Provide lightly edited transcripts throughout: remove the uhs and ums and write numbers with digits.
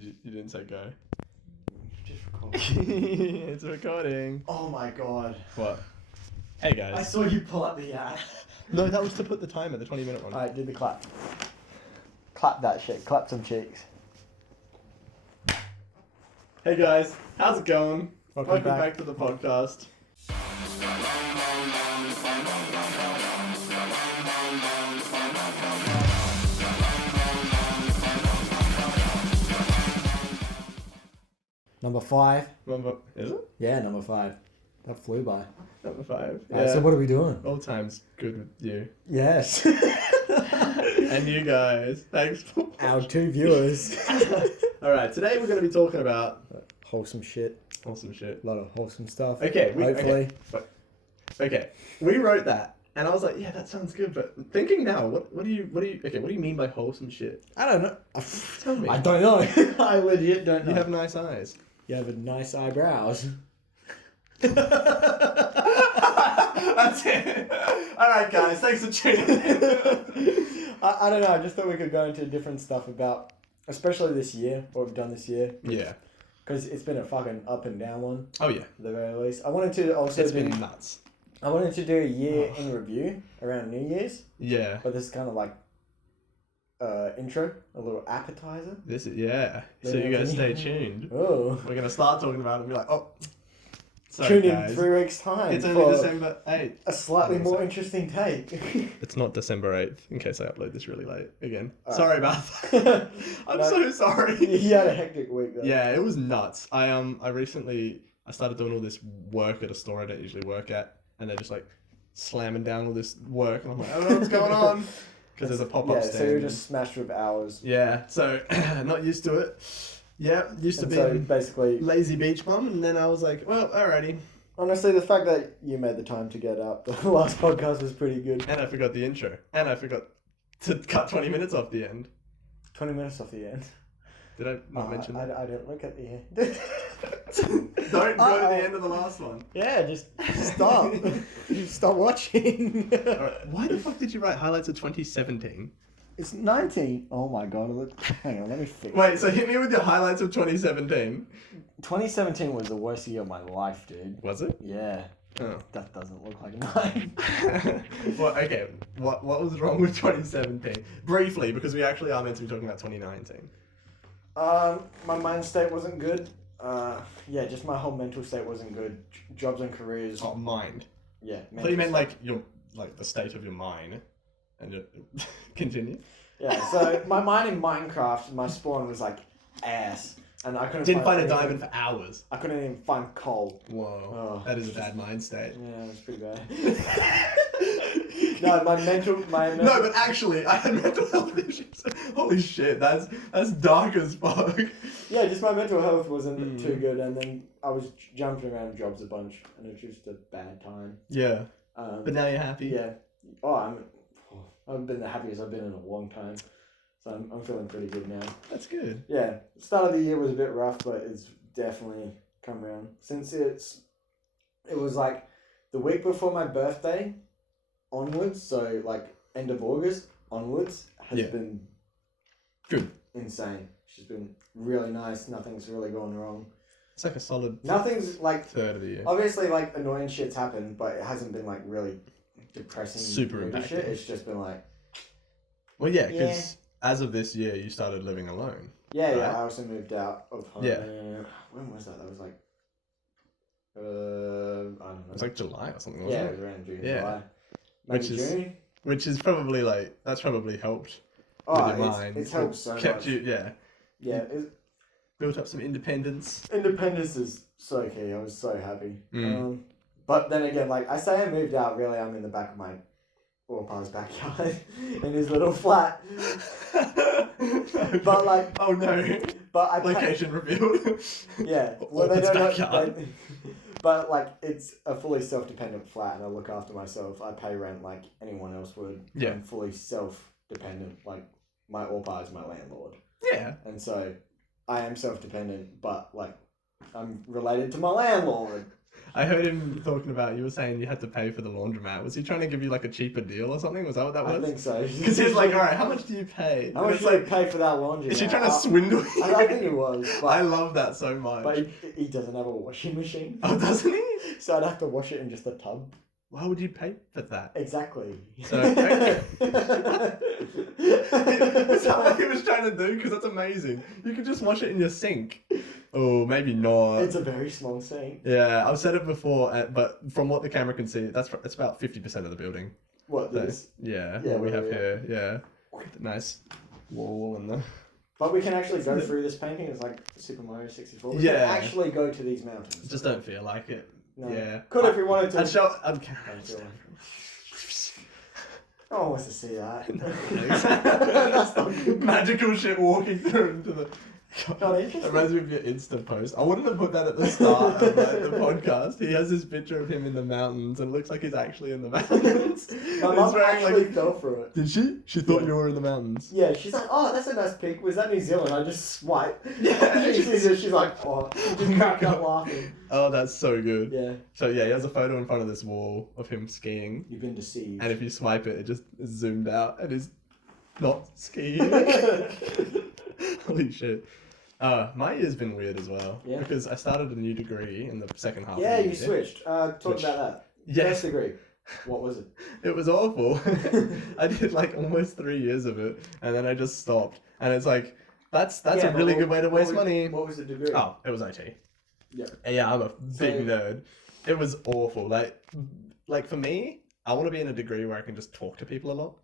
You didn't say go. Just recording. It's recording. Oh my god. What? Hey guys. I saw you pull up the app. No, that was to put the timer, the 20-minute one. Alright, do the clap. Clap that shit. Clap some cheeks. Hey guys, how's it going? Welcome back to the podcast. Number 5. Is it? Yeah, number 5. That flew by. Number 5. Alright, so what are we doing? All times good with you. Yes. And you guys. Thanks for Our 2 viewers. Alright, today we're going to be talking about Wholesome shit. awesome shit. A lot of wholesome stuff. Okay, hopefully. Okay, we wrote that, and I was like, yeah, that sounds good. But thinking now, what do you mean by wholesome shit? I don't know. Tell me. I don't know. I legit don't know. You have nice eyes. You have nice eyebrows. That's it. All right, guys, thanks for tuning in. I don't know. I just thought we could go into different stuff about, especially this year, what we've done this year. Yeah. Because it's been a fucking up and down one. Oh yeah. At the very least. I wanted to also It's been nuts. I wanted to do a year in review around New Year's. Yeah. But this is kind of like intro, a little appetizer. This is So you guys stay tuned. Oh. We're gonna start talking about it and be like, oh. Sorry, Tune in guys. 3 weeks' time. It's only for December 8th. a slightly Oh, more sorry. interesting take. It's not December 8th, in case I upload this really late again. Alright. Sorry about that. I'm so sorry. You had a hectic week though. Yeah, it was nuts. I started doing all this work at a store I don't usually work at, and they're just like slamming down all this work, and I'm like, I don't know what's going on, because there's a pop-up Yeah, stand. so you're just smashed with hours. Yeah, so not used to it. Yeah, used to And be so basically, lazy beach bum, and then I was like, well, alrighty. honestly, the fact that you made the time to get up the last podcast was pretty good. And I forgot the intro, and I forgot to cut 20 minutes off the end. 20 minutes off the end. Did I not mention that? I didn't look at the end. Don't go to the end of the last one. Yeah, just stop. Just stop watching. Alright, why the fuck did you write highlights of 2017? It's 19. Oh my god, look. Hang on, let me fix Wait, so hit me with your highlights of 2017. 2017 was the worst year of my life, dude. Was it? Yeah. Oh. That doesn't look like mine. Well, okay. What was wrong with 2017? Briefly, because we actually are meant to be talking about 2019. My mind state wasn't good. Yeah, just my whole mental state wasn't good. Jobs and careers. Oh, mind. Yeah. I thought you meant like the state of your mind. And you continue. Yeah, so my mine in Minecraft, my spawn was like ass. And I couldn't Didn't find a anything. diamond for hours. I couldn't even find coal. Whoa. Oh, That is a bad mind state. Yeah, it was pretty bad. No, my mental. No, but actually, I had mental health issues. Holy shit, that's dark as fuck. Yeah, just my mental health wasn't too good, and then I was jumping around jobs a bunch, and it was just a bad time. Yeah. But now you're happy. Yeah. I've been the happiest I've been in a long time, so I'm feeling pretty good now. That's good. Yeah, start of the year was a bit rough, but it's definitely come around since it was like the week before my birthday onwards, so like end of August onwards has been good, insane. It's just been really nice. Nothing's really gone wrong. It's like a solid. Nothing's like third of the year. Obviously, like annoying shit's happened, but it hasn't been like really depressing. Super moody impacting. shit. It's just been like. Well, yeah, because as of this year, you started living alone. Yeah, right? yeah. I also moved out of home. Yeah. When was that? That was like. I don't know. It was like July or something, Yeah, wasn't it it? was around June, Yeah. July. Which Maybe is- June? Which is probably that's probably helped Oh, with your mind. it's helped so kept much. you, yeah. Yeah, Built up some independence. independence is so key. I was so happy. Mm. But then again, like I say, I moved out. Really, I'm in the back of my Pa's backyard in his little flat. But like, oh no, but I location revealed. Yeah, Well, they it's don't know. backyard. But like, it's a fully self-dependent flat, and I look after myself. I pay rent like anyone else would. Yeah. I'm fully self-dependent. Like my Orpa is my landlord, Yeah. and so I am self-dependent. But like, I'm related to my landlord. I heard him talking about, you were saying you had to pay for the laundromat. Was he trying to give you like a cheaper deal or something? Was that what that was? I think so. Because he's like, all right, how much do you pay? How much do you pay for that laundry? Is she trying to swindle you? I think it was. But, I love that so much. But he doesn't have a washing machine. Oh, doesn't he? So I'd have to wash it in just a tub. Why would you pay for that? Exactly. So, okay. Is that what he was trying to do? Because that's amazing. You could just wash it in your sink. Oh, maybe not. It's a very small sink. Yeah, I've said it before, but from what the camera can see, it's about 50% of the building. What, So, this? yeah, Yeah, what we yeah, have yeah. here. Yeah. The nice wall and the... But we can actually go through this painting. It's like Super Mario 64. We Yeah. can actually go to these mountains. Just don't feel like it. No. Yeah. Could if we wanted to. I'd show... I'd... No one wants to see that. That's not good. Magical shit walking through into the... Not It interesting. reminds me of your Insta post. I wouldn't have put that at the start of the podcast. He has this picture of him in the mountains and it looks like he's actually in the mountains. My mum actually fell for it. Did she? She thought you were in the mountains. Yeah, she's like, oh, that's a nice pic. Was that New Zealand? I just swipe. Yeah. She sees it, she's like, oh, she just cracked up laughing. Oh, that's so good. Yeah. So yeah, he has a photo in front of this wall of him skiing. You've been deceived. And if you swipe it, it just is zoomed out and is not skiing. Holy shit. My year's been weird as well. Yeah. Because I started a new degree in the second half Yeah, of the you year. switched. Talk Which- about that. Yeah. First degree. What was it? It was awful. I did like almost 3 years of it and then I just stopped. And it's like, that's Yeah, a but really what- good way to what waste was- money. What was the degree? Oh, it was IT. Yeah. Yeah, I'm a big So- nerd. It was awful. Like for me, I want to be in a degree where I can just talk to people a lot.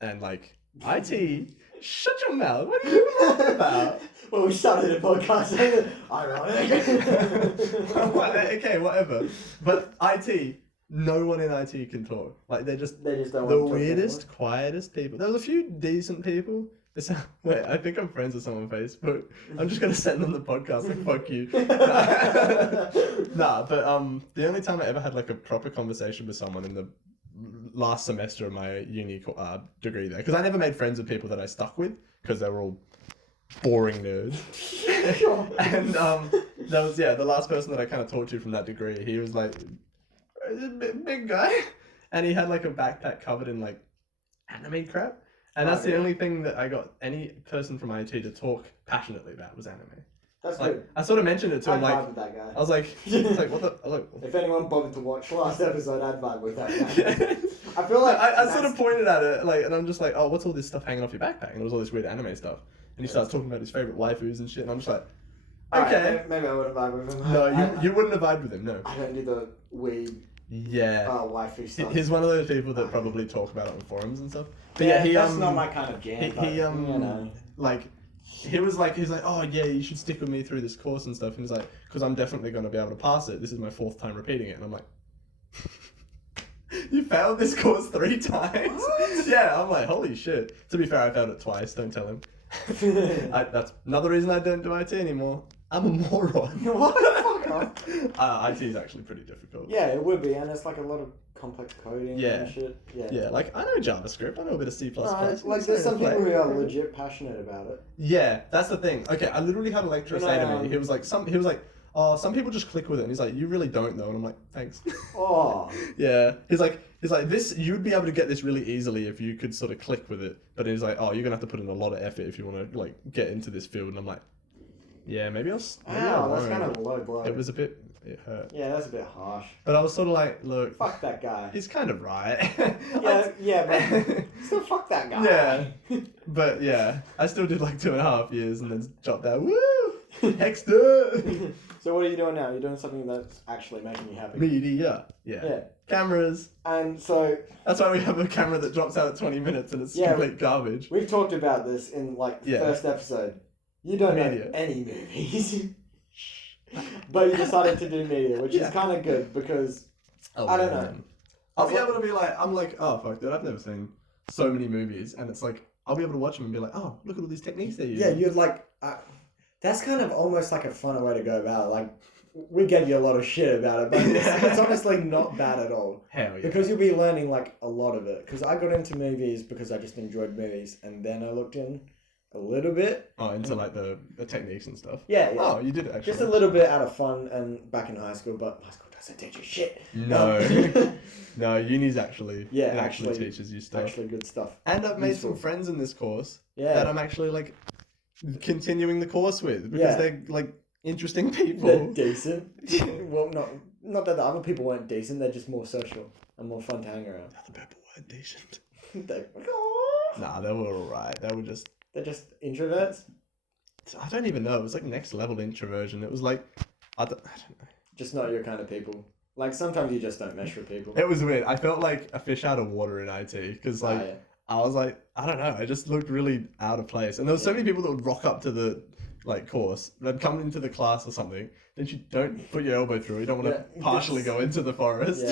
And like, IT, shut your mouth. What are you talking about? Well, we started a podcast. Ironic. Okay, whatever. But IT, no one in IT can talk. Like They just don't the want to talk weirdest, quietest people. There was a few decent people. Wait, I think I'm friends with someone on Facebook. I'm just gonna send them the podcast and fuck you. Nah, but the only time I ever had like a proper conversation with someone in the last semester of my uni degree there, because I never made friends with people that I stuck with because they were all boring nerds. And that was the last person that I kind of talked to from that degree. He was like a big guy, and he had like a backpack covered in like anime crap. And that's the only thing that I got any person from IT to talk passionately about was anime. That's Like good. I sort of mentioned it to him, I'd like vibe with that guy. I was like what the like. If anyone bothered to watch last episode, I'd vibe with that guy. Yeah. I feel like I sort of pointed at it, like, and I'm just like, oh, what's all this stuff hanging off your backpack? And it was all this weird anime stuff. And he starts talking about his favorite waifus and shit, and I'm just like, okay. Alright, maybe I would have vibed with him. No, you wouldn't have vibed with him, no. I don't do the weed Yeah. waifu stuff. He's one of those people that probably talk about it on forums and stuff. But yeah, he that's not my kind of jam. he you know. like he's like, oh yeah, you should stick with me through this course and stuff. And he's like, because I'm definitely going to be able to pass it. This is my 4th time repeating it. And I'm like, you failed this course 3 times? What? Yeah, I'm like, holy shit. To be fair, I failed it twice. Don't tell him. That's another reason I don't do IT anymore. I'm a moron. What the fuck? IT is actually pretty difficult. Yeah, it would be, and it's like a lot of complex coding Yeah. and shit. Yeah. Yeah, like I know JavaScript. I know a bit of C++. Like there's some people who are legit passionate about it. Yeah, that's the thing. Okay, I literally had a lecturer say to me, he was like, oh, some people just click with it. And he's like, you really don't though. And I'm like, thanks. Oh. Yeah. He's like, this, you'd be able to get this really easily if you could sort of click with it. But he's like, oh, you're going to have to put in a lot of effort if you want to like get into this field. And I'm like, yeah, maybe I'll Wow, that's kind of a low blow. It was a bit, it hurt. Yeah, that's a bit harsh. But I was sort of like, look. Fuck that guy. He's kind of right. Yeah, but still fuck that guy. Yeah. But yeah, I still did like 2.5 years and then dropped out. Woo! Hexter! So what are you doing now? You're doing something that's actually making you happy. Media. Yeah. Cameras. And so That's why we have a camera that drops out at 20 minutes and it's complete garbage. we've talked about this in like the first episode. You don't Media. know any movies. But you decided to do media, which is kind of good because I don't know. I'll be able to be like, I'm like, oh fuck, dude, I've never seen so many movies, and it's like I'll be able to watch them and be like, oh, look at all these techniques they use. yeah, you'd like. That's kind of almost like a funner way to go about it. Like we gave you a lot of shit about it, but it's honestly not bad at all. Hell yeah. Because you'll be learning like a lot of it. Because I got into movies because I just enjoyed movies, and then I looked in a little bit. Oh, into like the techniques and stuff. Yeah. Oh, you did it actually. Just a little bit out of fun and back in high school, but high school doesn't teach you shit. No. No, uni's actually, Yeah, it actually teaches you stuff. Actually good stuff. And I've made Useful. some friends in this course Yeah. that I'm actually like continuing the course with because they're like interesting people. They're decent. Well, not that the other people weren't decent. They're just more social and more fun to hang around. The other people weren't decent. Nah, They were alright. they're just introverts. I don't even know. It was like next level introversion. It was like, I don't know. Just not your kind of people. Like sometimes you just don't mesh with people. It was weird. I felt like a fish out of water in IT because like I was like, I don't know. I just looked really out of place. And there was so many people that would rock up to the like course. They'd come into the class or something. Then you don't put your elbow through. You don't want to partially go into the forest.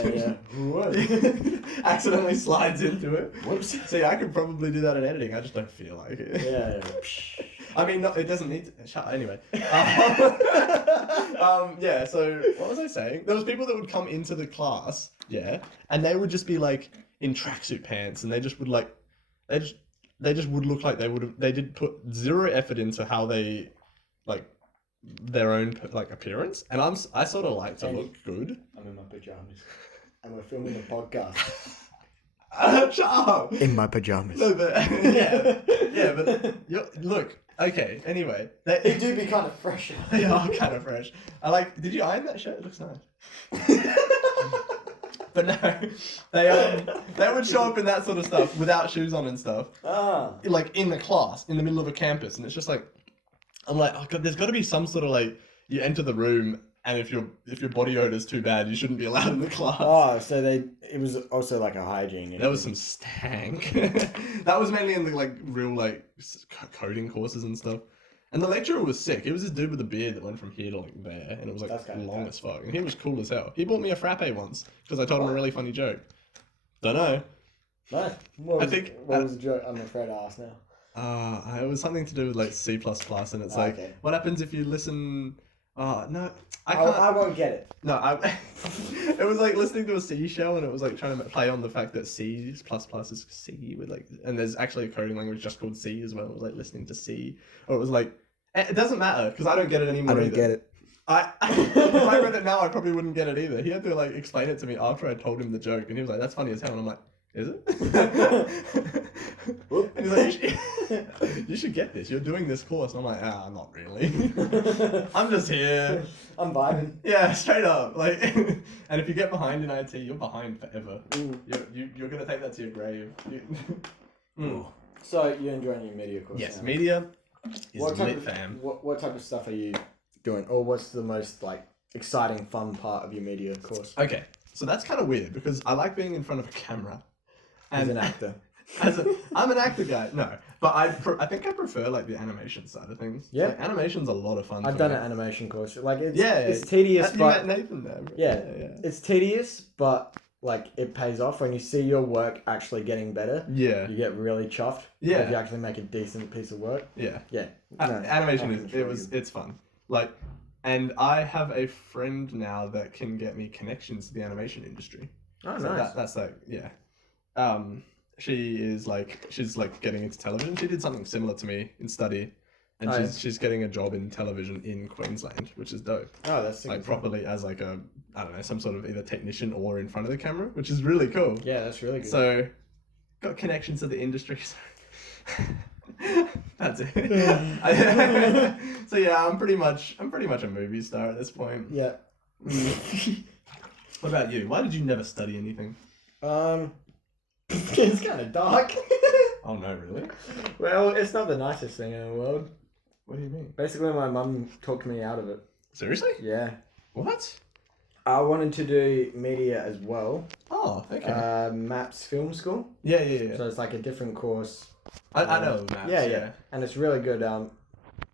Accidentally slides into it. Whoops. See, I could probably do that in editing. I just don't feel like it. Yeah. I mean, no, it doesn't need to. Shut. Anyway. Yeah. So what was I saying? There was people that would come into the class, and they would just be like in tracksuit pants, and they just would like, they just would look like they did put zero effort into how they, like, their own like appearance, and I sort of like to look good. I'm in my pajamas, and we're filming a podcast. Shut up. In my pajamas. No, but but look. Okay, anyway. They do be kind of fresh. They are kind of fresh. Did you iron that shirt? It looks nice. But no, they would show up in that sort of stuff without shoes on and stuff. Like in the class, in the middle of a campus, and it's just like, I'm like, oh God, there's got to be some sort of like, you enter the room, and if your body odor is too bad, you shouldn't be allowed in the class. Oh, so it was also like a hygiene. There was some stank. That was mainly in the like real like coding courses and stuff. And the lecturer was sick. He was this dude with a beard that went from here to like there, and it was like long as fuck. And he was cool as hell. He bought me a frappe once because I told him a really funny joke. Don't know. Nice. What was the joke? I'm afraid to ask now. It was something to do with like C++, and it's like, what happens if you listen? No, I can't. I won't get it. No, it was like listening to a C shell, and it was like trying to play on the fact that C++ is C with like, and there's actually a coding language just called C as well. It was like listening to C, or it was like, it doesn't matter because I don't get it anymore. I don't get it. If I read it now, I probably wouldn't get it either. He had to like explain it to me after I told him the joke, and he was like, "That's funny as hell," and I'm like, "Is it?" And he's like, you should get this. You're doing this course. And I'm like, not really. I'm just here. I'm vibing. Yeah, straight up. Like, and if you get behind in IT, you're behind forever. You're gonna take that to your grave. So you're enjoying your media course? Yes, now? media is What type lit, of, fam. What type of stuff are you doing, or what's the most like exciting, fun part of your media course? Okay, so that's kind of weird because I like being in front of a camera. As an actor. I'm an actor guy. No, but I think I prefer like the animation side of things. Yeah, like, animation's a lot of fun. I've done an animation course. Like it's it's tedious, you but met Nathan there. Yeah, it's tedious, but like it pays off when you see your work actually getting better. Yeah, you get really chuffed. Yeah, if you actually make a decent piece of work. Yeah, No, animation it's fun. Like, and I have a friend now that can get me connections to the animation industry. Oh, so nice. That's like she's like getting into television. She did something similar to me in study, and she's getting a job in television in Queensland, which is dope. Oh, that's like properly as like a, I don't know, some sort of either technician or in front of the camera, which is really cool. Yeah, that's really good. So, got connections to the industry. So that's it. So yeah, I'm pretty much a movie star at this point. Yeah. What about you? Why did you never study anything? It's kind of dark. Oh no, really? Well, it's not the nicest thing in the world. What do you mean? Basically, my mum talked me out of it. Seriously? Yeah. What? I wanted to do media as well. Oh, okay. MAPS Film School. Yeah. So it's like a different course. I know MAPS. Yeah. And it's really good. A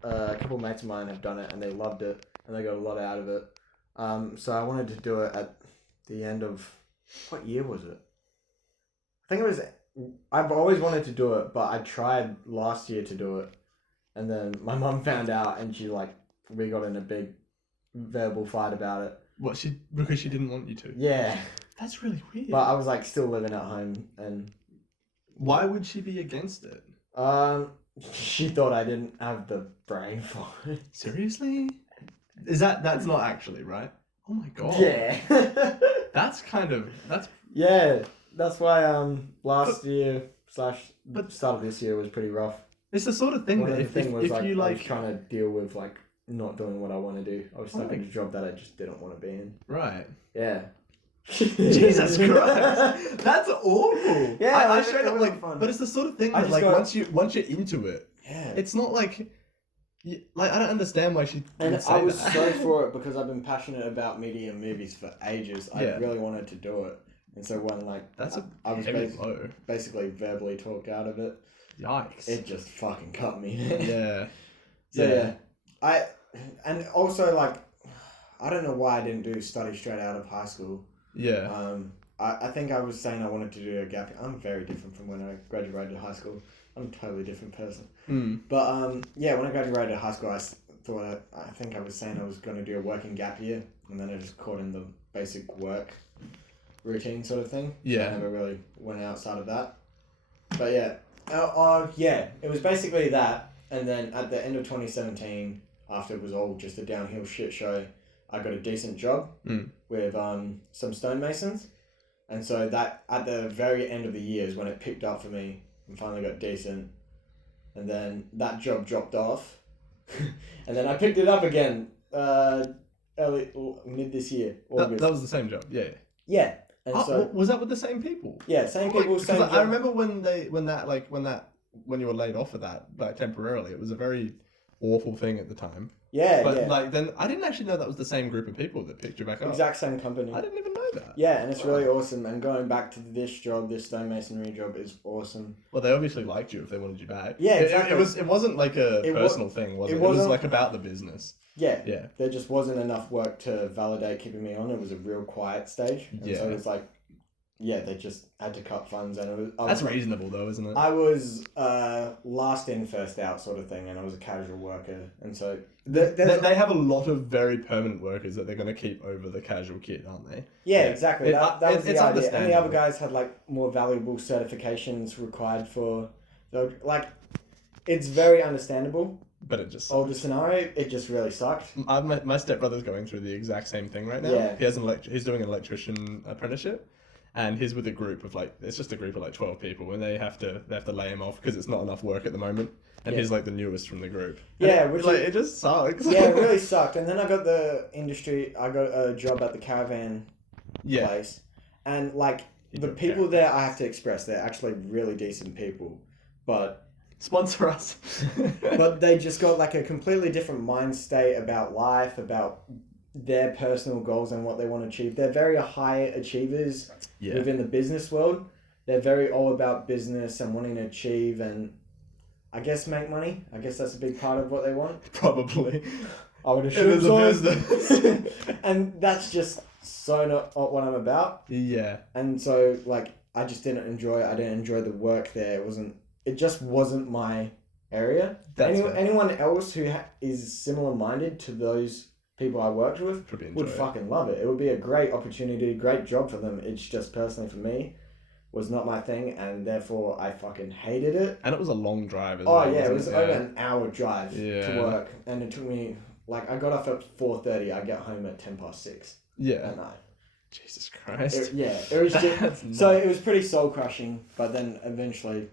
couple of mates of mine have done it and they loved it and they got a lot out of it. So I wanted to do it at the end of, what year was it? I think it was, I've always wanted to do it, but I tried last year to do it. And then my mum found out and we got in a big verbal fight about it. What, because she didn't want you to? Yeah. That's really weird. But I was still living at home and... Why would she be against it? She thought I didn't have the brain for it. Seriously? That's not actually, right? Oh my god. Yeah. That's Yeah, that's why last year / start of this year was pretty rough. it's the sort of thing One that of the thing was if like you I like was trying to deal with like not doing what I want to do. I was stuck in a job that I just didn't want to be in. right. Yeah. Jesus Christ, that's awful. Yeah, I it straight up wasn't like, fun. but it's the sort of thing I that just like got- once you're into it, Yeah. it's not like I don't understand why she And would say I was that. so for it because I've been passionate about media and movies for ages. I Yeah. really wanted to do it, and so when like That's a I was heavy blow. basically verbally talked out of it, Yikes. it just fucking cut me. Yeah. So yeah, and also like I don't know why I didn't do study straight out of high school. Yeah. I think I was saying I wanted to do a gap. I'm very different from when I graduated high school. I'm a totally different person. But yeah, when I graduated high school, I think I was saying I was going to do a working gap year, and then I just caught in the basic work routine sort of thing. Yeah. So I never really went outside of that. But yeah, yeah, it was basically that. And then at the end of 2017, after it was all just a downhill shit show, I got a decent job with some stonemasons. And so that at the very end of the year is when it picked up for me and finally got decent. And then that job dropped off. And then I picked it up again mid this year, August. That was the same job. Yeah. Yeah. And so was that with the same people? yeah, same people, same job. I remember when you were laid off for that, like temporarily, it was a very awful thing at the time. Yeah, But yeah. like then I didn't actually know that was the same group of people that picked you back up. Exact same company. I didn't even know that. Yeah, and it's really awesome. And going back to this job, this stonemasonry job is awesome. Well, they obviously liked you if they wanted you back. Yeah, exactly. It wasn't like a personal thing, was it? It was wasn't- like about the business. Yeah. Yeah. There just wasn't enough work to validate keeping me on. It was a real quiet stage. And so it's like, yeah, they just had to cut funds, and it was. That's reasonable though, isn't it? I was last in, first out sort of thing, and I was a casual worker, and so They have a lot of very permanent workers that they're going to keep over the casual kid, aren't they? Yeah, exactly. That was the it's idea. And the understandable. other guys had like more valuable certifications required for, like, it's very understandable. But it just Older scenario, it just really sucked. my stepbrother's going through the exact same thing right now. Yeah. He has he's doing an electrician apprenticeship, and he's with a group of it's just a group of like 12 people, and they have to lay him off because it's not enough work at the moment. And he's like the newest from the group. And Yeah, it just sucks. Yeah, it really sucked. And then I got I got a job at the caravan place, and like the people there, I have to express, they're actually really decent people, but sponsor us. but they just got like a completely different mind state about life, about their personal goals and what they want to achieve. They're very high achievers within the business world. They're very all about business and wanting to achieve and I guess make money. I guess that's a big part of what they want. Probably. I would It assume is so. a business. And that's just so not what I'm about. Yeah. And so like I just didn't enjoy it. I didn't enjoy the work there. It just wasn't my area. Anyone else who is similar minded to those people I worked with would fucking love it. It would be a great opportunity, great job for them. It's just personally for me was not my thing, and therefore I fucking hated it. And it was a long drive as well. well. Oh yeah, it was over an hour drive to Yeah. work, and it took me like I got off at 4:30. I get home at 6:10 Yeah. at night. Jesus Christ. It was just so it was pretty soul crushing. But then eventually,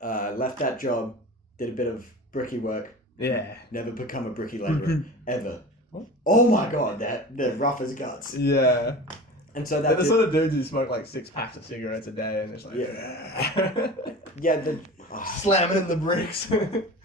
left that job, did a bit of bricky work. Yeah. Never become a bricky labourer ever. What? Oh my god, they're rough as guts. Yeah. And so They're the sort of dudes who smoke like 6 packs of cigarettes a day, and it's like slamming in the bricks.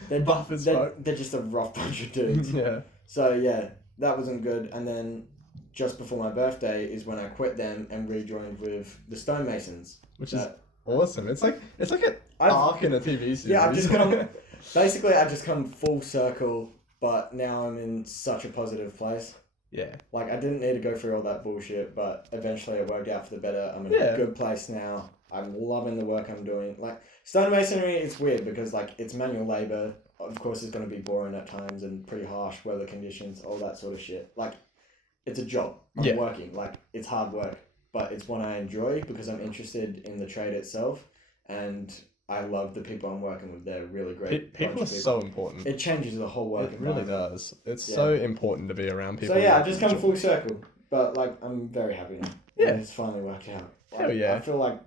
They're buff as fuck. They're just a rough bunch of dudes. Yeah. So yeah, that wasn't good. And then just before my birthday is when I quit them and rejoined with the stonemasons, which is awesome. It's like an arc in a TV series. Yeah, I've just come full circle, but now I'm in such a positive place. Yeah. Like, I didn't need to go through all that bullshit, but eventually it worked out for the better. I'm in a good place now. I'm loving the work I'm doing. Like, stonemasonry, it's weird because, like, it's manual labour. Of course, it's going to be boring at times and pretty harsh weather conditions, all that sort of shit. Like, it's a job. I'm working. Like, it's hard work, but it's one I enjoy because I'm interested in the trade itself. And I love the people I'm working with. They're really great. People are bunch of so important. It changes the whole work It really environment. does. It's Yeah. so important to be around people. So yeah, I that just you come enjoy. full circle. But like, I'm very happy now. Yeah. It's finally worked out. Like, Hell yeah. I feel like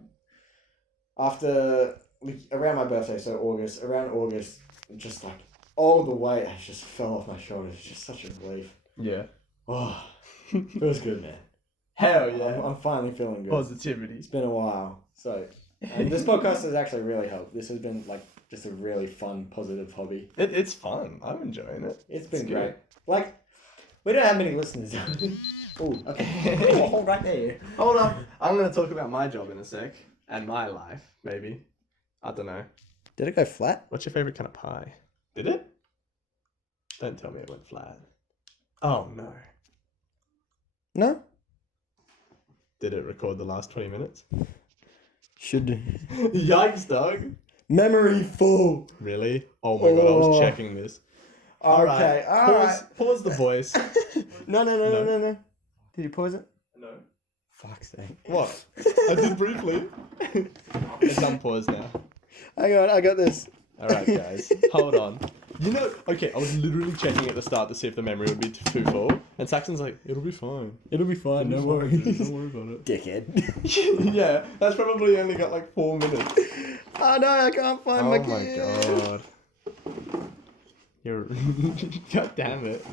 after around my birthday, so around August, just like all the weight has just fell off my shoulders. It's just such a relief. Yeah. Oh, feels good, man. Hell yeah. I'm finally feeling good. Positivity. It's been a while, so and this podcast has actually really helped. This has been like just a really fun, positive hobby. It's fun. I'm enjoying it. It's been It's great. good. Like, we don't have many listeners. Oh, okay. Oh, hold right there. Hold on. I'm going to talk about my job in a sec. And my life, maybe. I don't know. Did it go flat? What's your favourite kind of pie? Did it? Don't tell me it went flat. Oh, no. No. Did it record the last 20 minutes? Should do. Yikes, dog. Memory full. Really? Oh my god, I was Oh. checking this. Okay, Pause the voice. No. Did you pause it? No. Fuck's sake. What? I did briefly. It's unpaused now. Hang on, I got this. Alright, guys. Hold on. You know, okay, I was literally checking at the start to see if the memory would be too full. And Saxon's like, it'll be fine. It'll be fine, Don't worry about it. Dickhead. Yeah, that's probably only got like 4 minutes. Oh no, I can't find Oh my my key. god. You're... God damn it.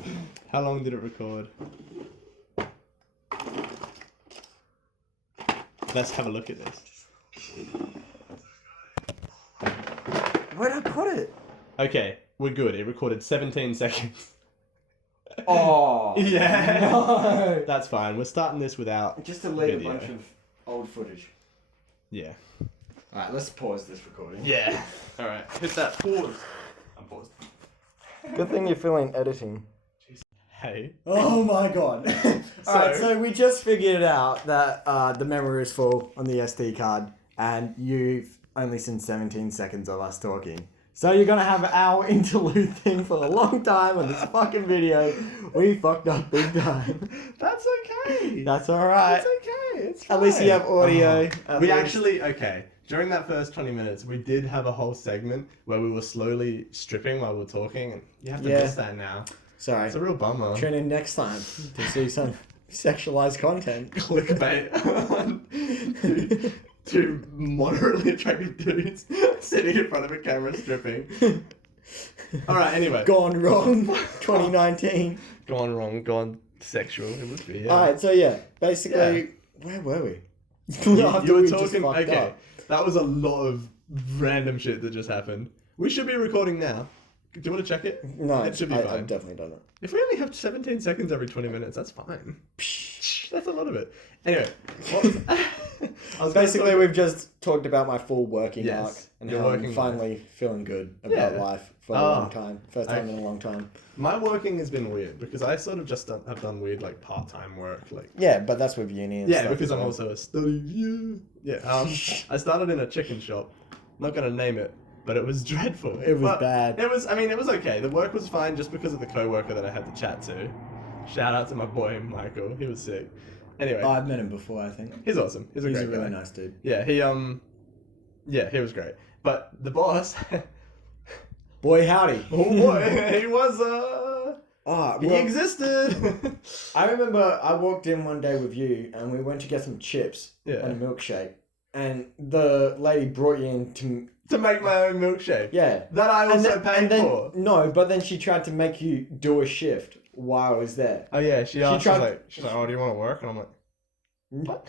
How long did it record? Let's have a look at this. Where'd I put it? Okay, we're good. It recorded 17 seconds. Oh. Yeah. No. That's fine. We're starting this without... Just to leave Video. a bunch of old footage. Yeah. Alright, let's pause this recording. Yeah. Alright, hit that pause. I'm paused. Good thing you're feeling editing. Hey. Oh my god. Alright, so we just figured out that the memory is full on the SD card, and you've only seen 17 seconds of us talking. So you're gonna have our interlude thing for a long time on this fucking video. We fucked up big time. That's okay. That's alright. That's okay. It's fine. At least you have audio. We actually, okay, during that first 20 minutes, we did have a whole segment where we were slowly stripping while we were talking, and you have to Yeah. miss that now. Sorry. It's a real bummer. Tune in next time to see some sexualized content. Clickbait on two moderately attractive dudes sitting in front of a camera stripping. Alright, anyway. Gone wrong. 2019. Gone wrong, gone sexual. It would be, yeah. Alright, so yeah, basically, where were we? You After were we just talking, fucked okay, up. that was a lot of random shit that just happened. We should be recording now. Do you want to check it? No, It should be I've fine. definitely done it. If we only have 17 seconds every 20 minutes, that's fine. That's a lot of it. Anyway, what was... I was Basically, we've just talked about my full working Yes, arc and your how I'm working finally feeling good about Yeah. life for a Oh. long time. First time in a long time. My working has been weird because I sort of just have done weird like part-time work. Like Yeah, but that's with uni and yeah, stuff because as I'm well. also a study. Yeah. I started in a chicken shop. Not gonna name it, but it was dreadful. It was But bad. It was. I mean, it was okay. The work was fine just because of the co-worker that I had to chat to. Shout out to my boy Michael. He was sick. Anyway, I've met him before, I think. he's awesome. He's a He's great a really guy. nice dude. Yeah, he he was great. But the boss, Boy, howdy. oh boy, he was Oh, he well, existed. I remember I walked in one day with you and we went to get some chips Yeah. and a milkshake. And the lady brought you in To make my own milkshake. yeah. That I also paid then, for. No, but then she tried to make you do a shift while I was there. Oh yeah, she asked. tried- She's like, "Oh, do you want to work?" And I'm like, "What?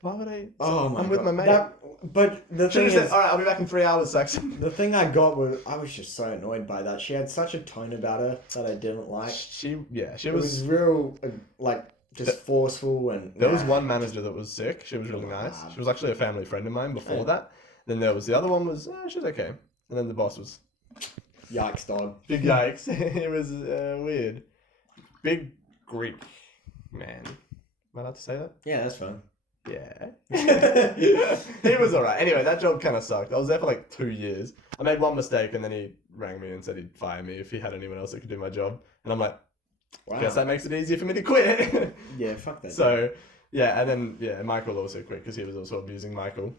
Why would I?" Oh my I'm god. with my mate. But the She thing said, is, "All right, I'll be back in 3 hours, Saxon." the thing I got was I was just so annoyed by that. She had such a tone about her that I didn't like. She It was real, like just forceful and. There was one manager that was sick. She was really nice. She was actually a family friend of mine before that. Then there was the other one was she was okay. And then the boss was Yikes, dog. big yikes. It was weird. Big Greek man. Am I allowed to say that? Yeah, that's fine. Yeah. He was alright. Anyway, that job kind of sucked. I was there for like 2 years. I made one mistake and then he rang me and said he'd fire me if he had anyone else that could do my job. And I'm like, Wow. guess that makes it easier for me to quit. Yeah, fuck that. So, yeah, and then, Michael also quit because he was also abusing Michael.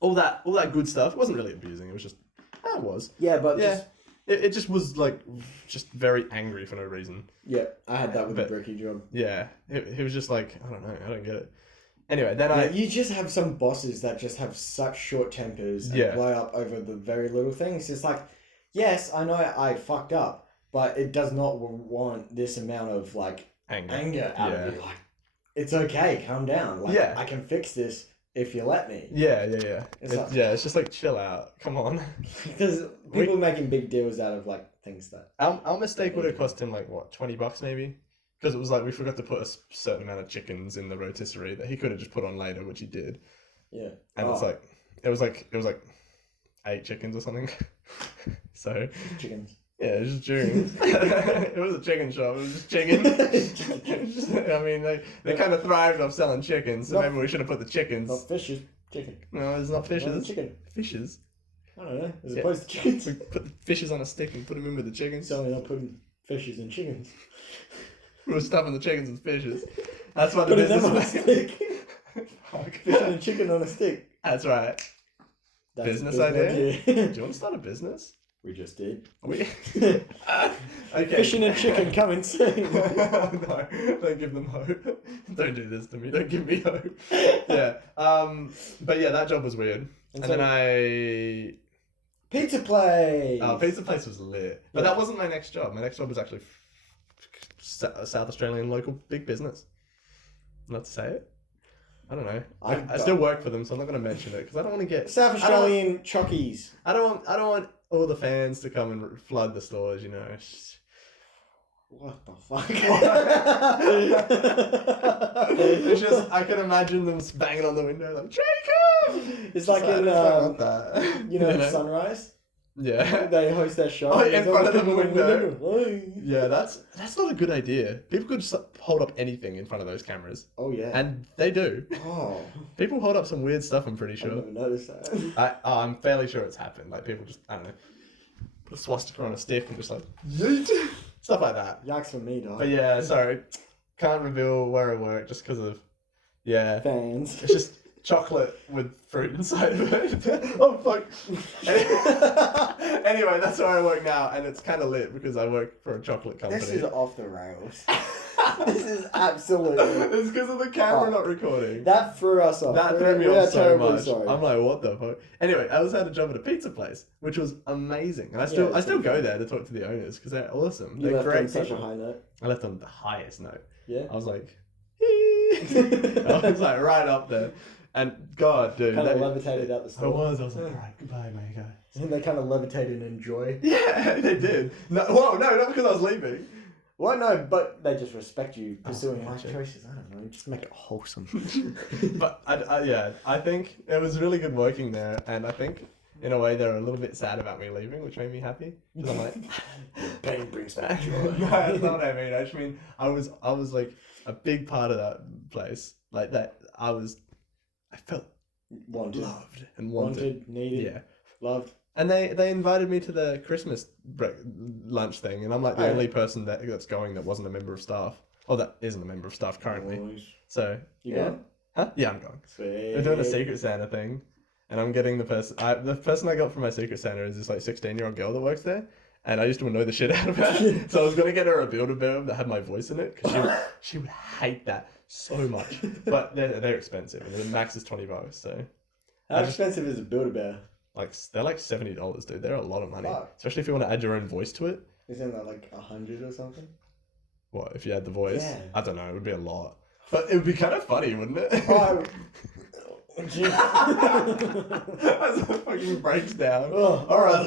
all that good stuff. It wasn't really abusing. It was just, it was. Yeah, but Yeah. It just was like, just very angry for no reason. Yeah, I had that with the bricky job. Yeah, he was just like, I don't know, I don't get it. Anyway, then you just have some bosses that just have such short tempers and blow up over the very little things. It's like, yes, I know I fucked up, but it does not want this amount of like anger out of you. Like, it's okay, calm down. Like, I can fix this if you let me. Yeah. It's just like, chill out. Come on. Because people making big deals out of like things that... Our mistake would have cost him like, what, $20 maybe? Because it was like, we forgot to put a certain amount of chickens in the rotisserie that he could have just put on later, which he did. Yeah. And it's like, it was like 8 chickens or something. So... Chickens. Yeah, it was just chickens. It was a chicken shop. It was just chickens. I mean, they kind of thrived off selling chickens, so maybe we should have put the chickens. Not fishes, chicken. No, it's not fishes. Chicken. Fishes. I don't know. As opposed to chickens. We put the fishes on a stick and put them in with the chickens. So we're not putting fishes in chickens. We were stuffing the chickens with fishes. That's why the business on a stick. Fish and chicken on a stick. That's right. That's business idea? Do you want to start a business? We just did. Okay. Fishing and chicken coming soon. No, don't give them hope. Don't do this to me. Don't give me hope. Yeah. But yeah, that job was weird. And then Pizza place. Oh, pizza place was lit. But that wasn't my next job. My next job was actually South Australian local big business. Not to say it. I don't know. I still work for them, so I'm not going to mention it because I don't want to get South Australian chockies. I don't want all the fans to come and flood the stores. You know. What the fuck? It's just I can imagine them banging on the window like Jacob. It's like in you know Sunrise. Yeah. They host their show. Oh, in front of the window. Yeah, that's not a good idea. People could just hold up anything in front of those cameras. Oh yeah. And they do. Oh. People hold up some weird stuff. I'm pretty sure. I've never noticed that. I'm fairly sure it's happened. Like people just, I don't know, put a swastika on a stick and just like yeet. Stuff like that. Yikes for me, dog. But yeah, sorry, can't reveal where I work just because of fans. It's just chocolate with fruit inside of it. Oh fuck. Anyway, that's where I work now, and it's kind of lit because I work for a chocolate company. This is off the rails. This is absolutely. It's because of the camera not recording. That threw us off. That threw me off so much. Sorry. I'm like, what the fuck? Anyway, I also had a job at a pizza place, which was amazing, and I still go there to talk to the owners because they're awesome. They're great on such a high note. I left on the highest note. Yeah. I was like, I was like right up there. And God, dude. Kind of levitated out the store. I was like, alright, goodbye, my guys. And they kind of levitated and enjoy. Yeah, they did. No, not because I was leaving. Well, no, but they just respect you pursuing life choices. I don't know, just make it wholesome. But I think it was really good working there, and I think in a way they're a little bit sad about me leaving, which made me happy. Because I'm like, pain brings back joy. No, that's not what I mean. I just mean I was like a big part of that place. Like that, I felt loved and wanted, needed, loved. And they invited me to the Christmas lunch thing, and I'm like the only person that's going that wasn't a member of staff. Oh, that isn't a member of staff currently. So you going? Huh? Yeah, I'm going. Sweet. They're doing a Secret Santa thing, and I'm getting the person I got from my Secret Santa is this like 16-year-old girl that works there, and I used to annoy the shit out of her. So I was gonna get her a Build-A-Bear that had my voice in it because she would hate that so much. But they're expensive, and the max is $20. So how expensive is a Build-A-Bear? Like they're like $70, dude. They're a lot of money, Fuck. Especially if you want to add your own voice to it. Isn't that like 100 or something? What if you had the voice? Yeah. I don't know. It would be a lot, but it would be kind of funny, wouldn't it? Oh, As it fucking breaks down. Oh, all right.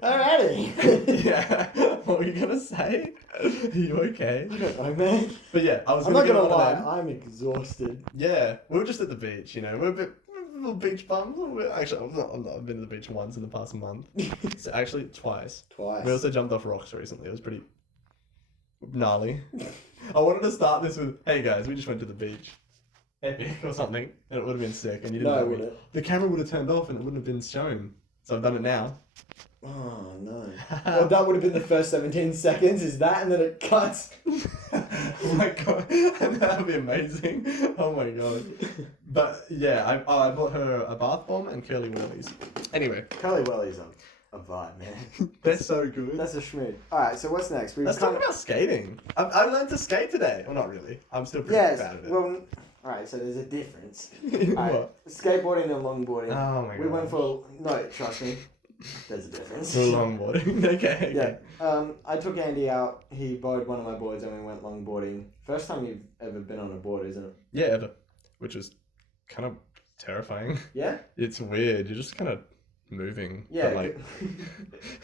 Alrighty. Yeah. What were you gonna say? Are you okay? I don't know, man. But yeah, I'm not gonna lie. I'm exhausted. Yeah, we were just at the beach. You know, we're a bit. Little beach bums. Actually, I've been to the beach once in the past month. So actually, twice. Twice. We also jumped off rocks recently. It was pretty gnarly. I wanted to start this with, "Hey guys, we just went to the beach." Epic or something, and it would have been sick. And you didn't know me. The camera would have turned off, and it wouldn't have been shown. So I've done it now. Oh no. Well, that would have been the first 17 seconds. Is that, and then it cuts. Oh my god, and that would be amazing. Oh my god. But yeah, I bought her a bath bomb and curly whirlies. Anyway, Curly Wellies a vibe, man. they're so good. That's a schmood. Alright, so what's next? Let's talk about skating. I learned to skate today. Well, not really. I'm still pretty Yes, bad at it. well, alright, so there's a difference. What? Alright, skateboarding and longboarding. Oh my god. We went for, no, trust me, there's a difference. For longboarding. Okay. Yeah. I took Andy out, he borrowed one of my boards and we went longboarding. First time you've ever been on a board, isn't it? Yeah, ever. Which is kind of terrifying. Yeah? It's weird. You're just kind of moving. Yeah. But, like,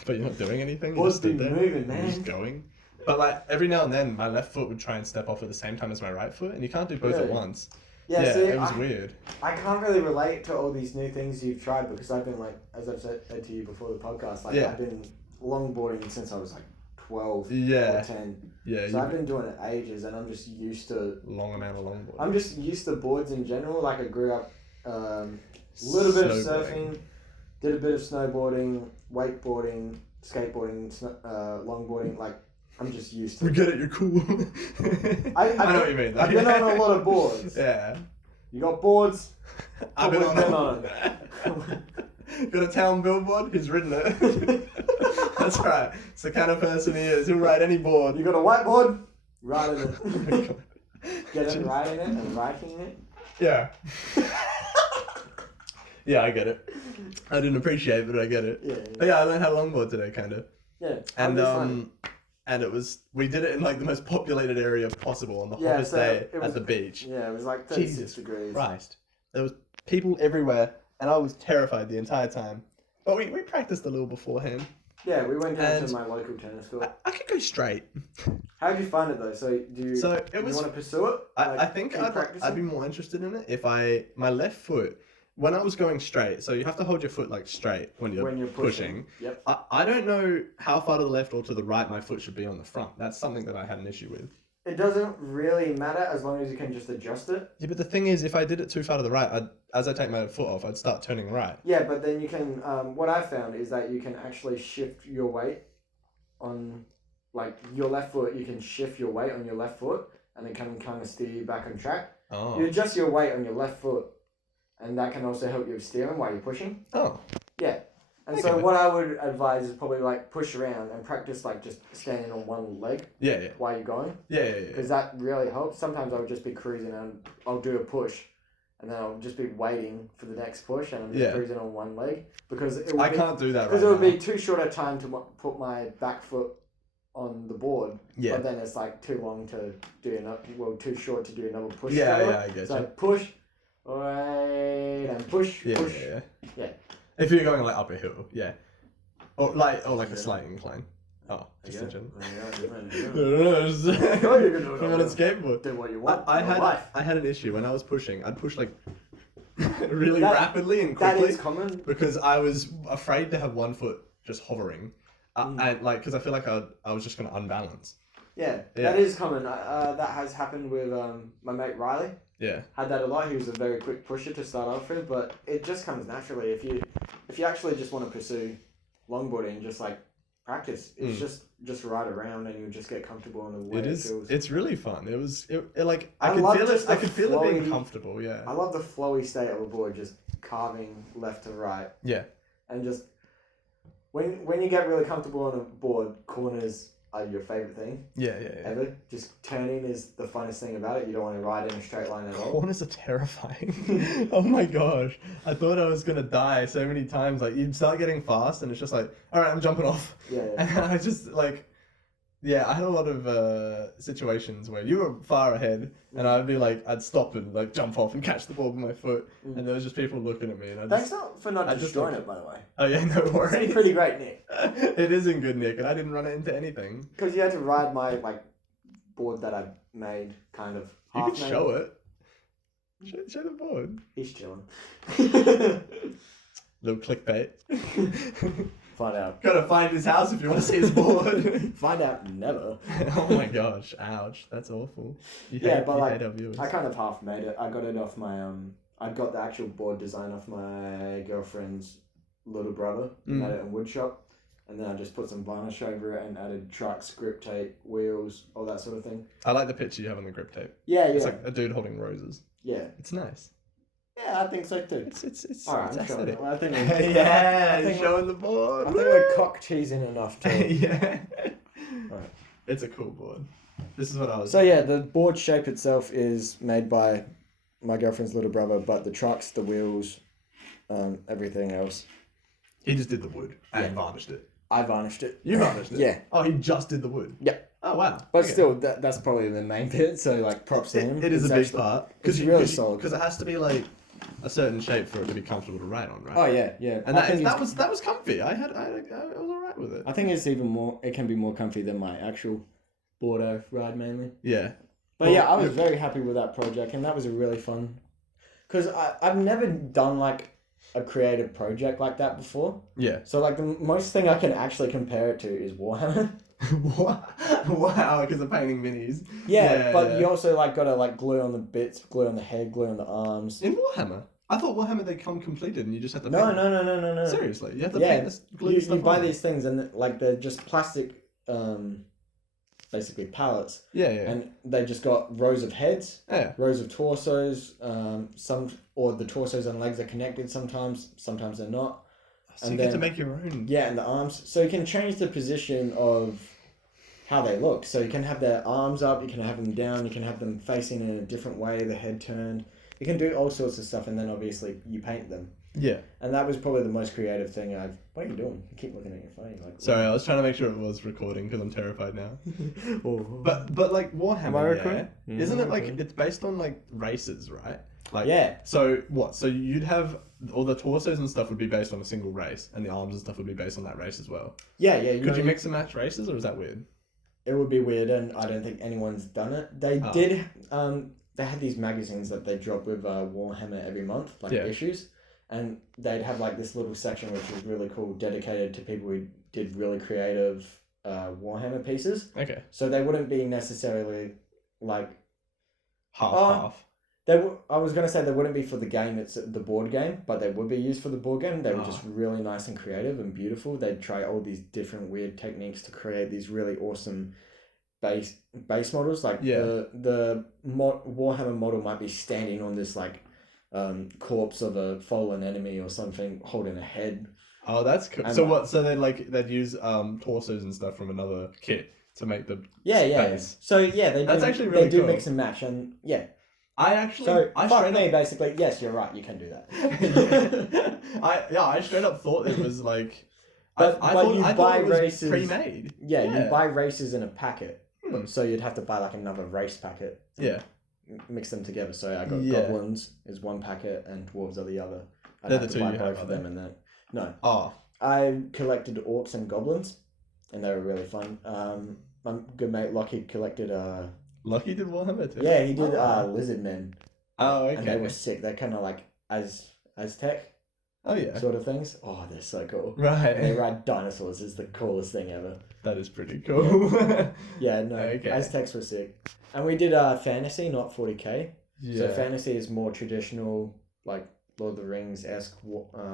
but you're not doing anything. You Boards just stood be there. moving, You're man. just going. But like every now and then, my left foot would try and step off at the same time as my right foot, and you can't do both at Really? once. Yeah, see, it was weird. I can't really relate to all these new things you've tried because I've been like, as I've said to you before the podcast, like I've been longboarding since I was like 12 or 10. Yeah. So I've been doing it ages and I'm just used to... Long amount of longboarding. I'm just used to boards in general. Like I grew up a little bit of surfing, did a bit of snowboarding, wakeboarding, skateboarding, longboarding. Like I'm just used to We get it, you're cool. I know what you mean though. I've been on a lot of boards. Yeah. You got boards? I've been on it. Got a town billboard? He's ridden it. That's right. It's the kind of person he is. He'll ride any board. You got a whiteboard? Ride in it. Oh my God. Get it, riding it, and writing it. Yeah. Yeah, I get it. I didn't appreciate it, but I get it. Yeah. But yeah, I learned how to longboard today, kind of. Yeah. And it was, we did it in like the most populated area possible on the hottest day at the beach. Yeah, it was like 36 Jesus degrees. Christ. There was people everywhere, and I was terrified the entire time. But we practiced a little beforehand. Yeah, we went down to my local tennis court. I could go straight. How did you find it though? So do you, you want to pursue it? I think I'd be more interested in it if my left foot, when I was going straight, so you have to hold your foot like straight when you're pushing. Yep. I don't know how far to the left or to the right my foot should be on the front. That's something that I had an issue with. It doesn't really matter as long as you can just adjust it. Yeah, but the thing is, if I did it too far to the right, as I take my foot off, I'd start turning right. Yeah, but then you can, what I found is that you can actually shift your weight on, like, your left foot, you can shift your weight on your left foot, and it can kind of steer you back on track. Oh. You adjust your weight on your left foot, and that can also help you with steering while you're pushing. Oh. Yeah. And so what I would advise is probably, like, push around and practice, like, just standing on one leg. Yeah. While you're going. Yeah. Because that really helps. Sometimes I would just be cruising and I'll do a push. And then I'll just be waiting for the next push, and I'm just cruising on one leg because I can't do that. Because it would be too short a time to put my back foot on the board. Yeah. But then it's like too long to do too short to do another push. Yeah, I get so you. Push, wait, and push. Yeah. If you're going like up a hill, or like a slight incline. Oh, just in general. I'm on a skateboard. Do what you want. I had an issue when I was pushing. I'd push like really rapidly and quickly. That is common. Because I was afraid to have one foot just hovering, and like because I feel like I was just gonna unbalance. Yeah, that is common. That has happened with my mate Riley. Yeah. Had that a lot. He was a very quick pusher to start off with, but it just comes naturally if you actually just want to pursue longboarding, just like practice. It's just ride around and you'll just get comfortable in the way it feels. It's really fun. It was like I could feel it being comfortable. Yeah. I love the flowy state of a board, just carving left to right. Yeah. And just when you get really comfortable on a board, corners are your favorite thing. Yeah. Ever. Just turning is the funnest thing about it. You don't want to ride in a straight line at all. Corners are terrifying. Oh my gosh. I thought I was going to die so many times. Like, you'd start getting fast and it's just like, all right, I'm jumping off. Yeah. And I just like, I had a lot of situations where you were far ahead and I'd be like, I'd stop and like jump off and catch the ball with my foot. And there was just people looking at me. And Thanks for not destroying it, by the way. Oh yeah, no worries. It's in pretty great nick. It is in good nick, and I didn't run it into anything. Because you had to ride my board that I made, kind of. You could show it. Show the board. He's chilling. Little clickbait. Find out. Gotta find his house if you want to see his board. Find out never. Oh my gosh! Ouch! That's awful. Hate our viewers. I kind of half made it. I got it off my I got the actual board design off my girlfriend's little brother. Made it in woodshop, and then I just put some varnish over it and added trucks, grip tape, wheels, all that sort of thing. I like the picture you have on the grip tape. Yeah. It's like a dude holding roses. Yeah. It's nice. Yeah, I think so too. It's All right, I'm showing aesthetic. it. I think Yeah, I think you're showing the board. I think we're cock cheesing enough to. Yeah. Alright. It's a cool board. This is what I was. So yeah, the board shape itself is made by my girlfriend's little brother, but the trucks, the wheels, everything else, He just did the wood and varnished it. I varnished it. You varnished it? Yeah. Oh, he just did the wood? Yeah. Oh, wow. But Okay. still, that's probably the main bit. So like, props to him. It is It's a big actually- part. It's really solid. Because it has to be like a certain shape for it to be comfortable to ride on, right? Oh yeah, yeah. And I think that was comfy. I was alright with it. I think it's even more. It can be more comfy than my actual board I ride mainly. Yeah. But Well, yeah, I was very happy with that project, and that was a really fun. Because I've never done like a creative project like that before. Yeah. So like the most thing I can actually compare it to is Warhammer. Wow, because of painting minis. Yeah, but yeah. you also like gotta like glue on the bits, glue on the head, glue on the arms. In Warhammer? I thought Warhammer they come completed and you just have to No, paint them. no. Seriously, you have to Yeah, paint this glue You stuff buy on. these things and like they're just plastic, basically pallets, Yeah. and they just got rows of heads, Yeah. rows of torsos. Or the torsos and legs are connected sometimes. Sometimes they're not. So And you get to then- make your own. Yeah, and the arms. So you can change the position of how they look. So you can have their arms up, you can have them down, you can have them facing in a different way, the head turned. You can do all sorts of stuff, and then obviously you paint them. Yeah. And that was probably the most creative thing I've... What are you doing? You keep looking at your phone. Like, Sorry, I was trying to make sure it was recording because I'm terrified now. But like Warhammer, Am I recording? yeah, isn't it like Okay. it's based on like races, right? Like Yeah. So what? So you'd have all the torsos and stuff would be based on a single race, and the arms and stuff would be based on that race as well. Yeah. Could you mix and match races, or is that weird? It would be weird, and I don't think anyone's done it. They Oh. did... They had these magazines that they drop with Warhammer every month, like Yeah. issues. And they'd have like this little section which was really cool, dedicated to people who did really creative Warhammer pieces. Okay. So they wouldn't be necessarily like Half. I was gonna say they wouldn't be for the game. It's the board game, but they would be used for the board game. They were just really nice and creative and beautiful. They'd try all these different weird techniques to create these really awesome base models. Like the Warhammer model might be standing on this like corpse of a fallen enemy or something, holding a head. Oh, that's cool. And So what? So they'd use torsos and stuff from another kit to make the Yeah. base. So yeah, they That's do, actually really they do cool. mix and match, and yeah. I So fuck straight me, up, basically. Yes, you're right. You can do that. I straight up thought it was like. But I but thought, you I buy thought it was races pre-made. Yeah, Yeah. you buy races in a packet. Hmm. So you'd have to buy like another race packet. Yeah. Mix them together. So I got Yeah. goblins is one packet and dwarves are the other. I'd They're have the to two buy you both have, of are them and then no. Oh. I collected orcs and goblins, and they were really fun. My good mate Lockie collected Lucky did Warhammer too. yeah, he did Oh. lizard men, Oh, okay. and they were sick. They're kind of like Aztec Oh yeah. sort of things. Oh, they're so cool. Right. And they ride dinosaurs. Is the coolest thing ever. That is pretty cool. Yeah, no, Okay. Aztecs were sick. And we did fantasy, not 40k. Yeah. So fantasy is more traditional, like Lord of the Rings esque.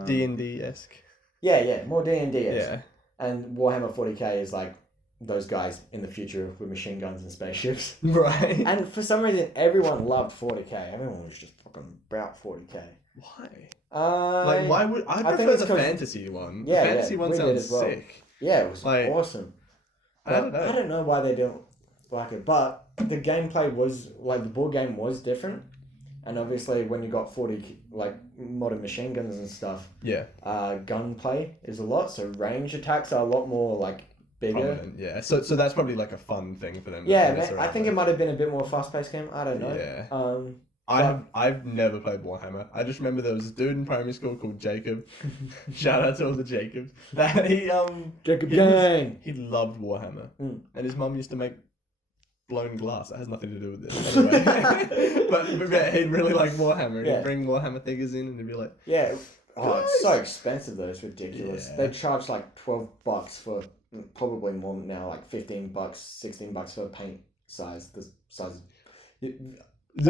D&D esque. Yeah, more D&D esque. Yeah. And Warhammer 40k is like those guys in the future with machine guns and spaceships. Right. And for some reason, everyone loved 40k. Everyone was just fucking about 40k. Why? Like, why would I I think prefer it's the 'cause- fantasy one? Yeah, the fantasy yeah, one we did sounds as well. sick. Yeah, it was Like, awesome. I don't know. I don't know why they don't like it, but the gameplay was like the board game was different, and obviously when you got 40 like modern machine guns and stuff, Yeah. gunplay is a lot. So range attacks are a lot more like bigger. Prominent, yeah. So that's probably like a fun thing for them. to Yeah, mess I around think it with. might have been a bit more fast paced game. I don't know. Yeah. I've never played Warhammer. I just remember there was this dude in primary school called Jacob. Shout out to all the Jacobs. That Jacob he Gang. he loved Warhammer, Mm. and his mum used to make blown glass. That has nothing to do with this, anyway. but yeah, he'd really like Warhammer. Yeah. He'd bring Warhammer figures in, and he'd be like, Yeah. Oh, it's so Guys. expensive though. It's ridiculous. Yeah. They charge like $12 for probably more now, like $15, $16 for paint size. The size.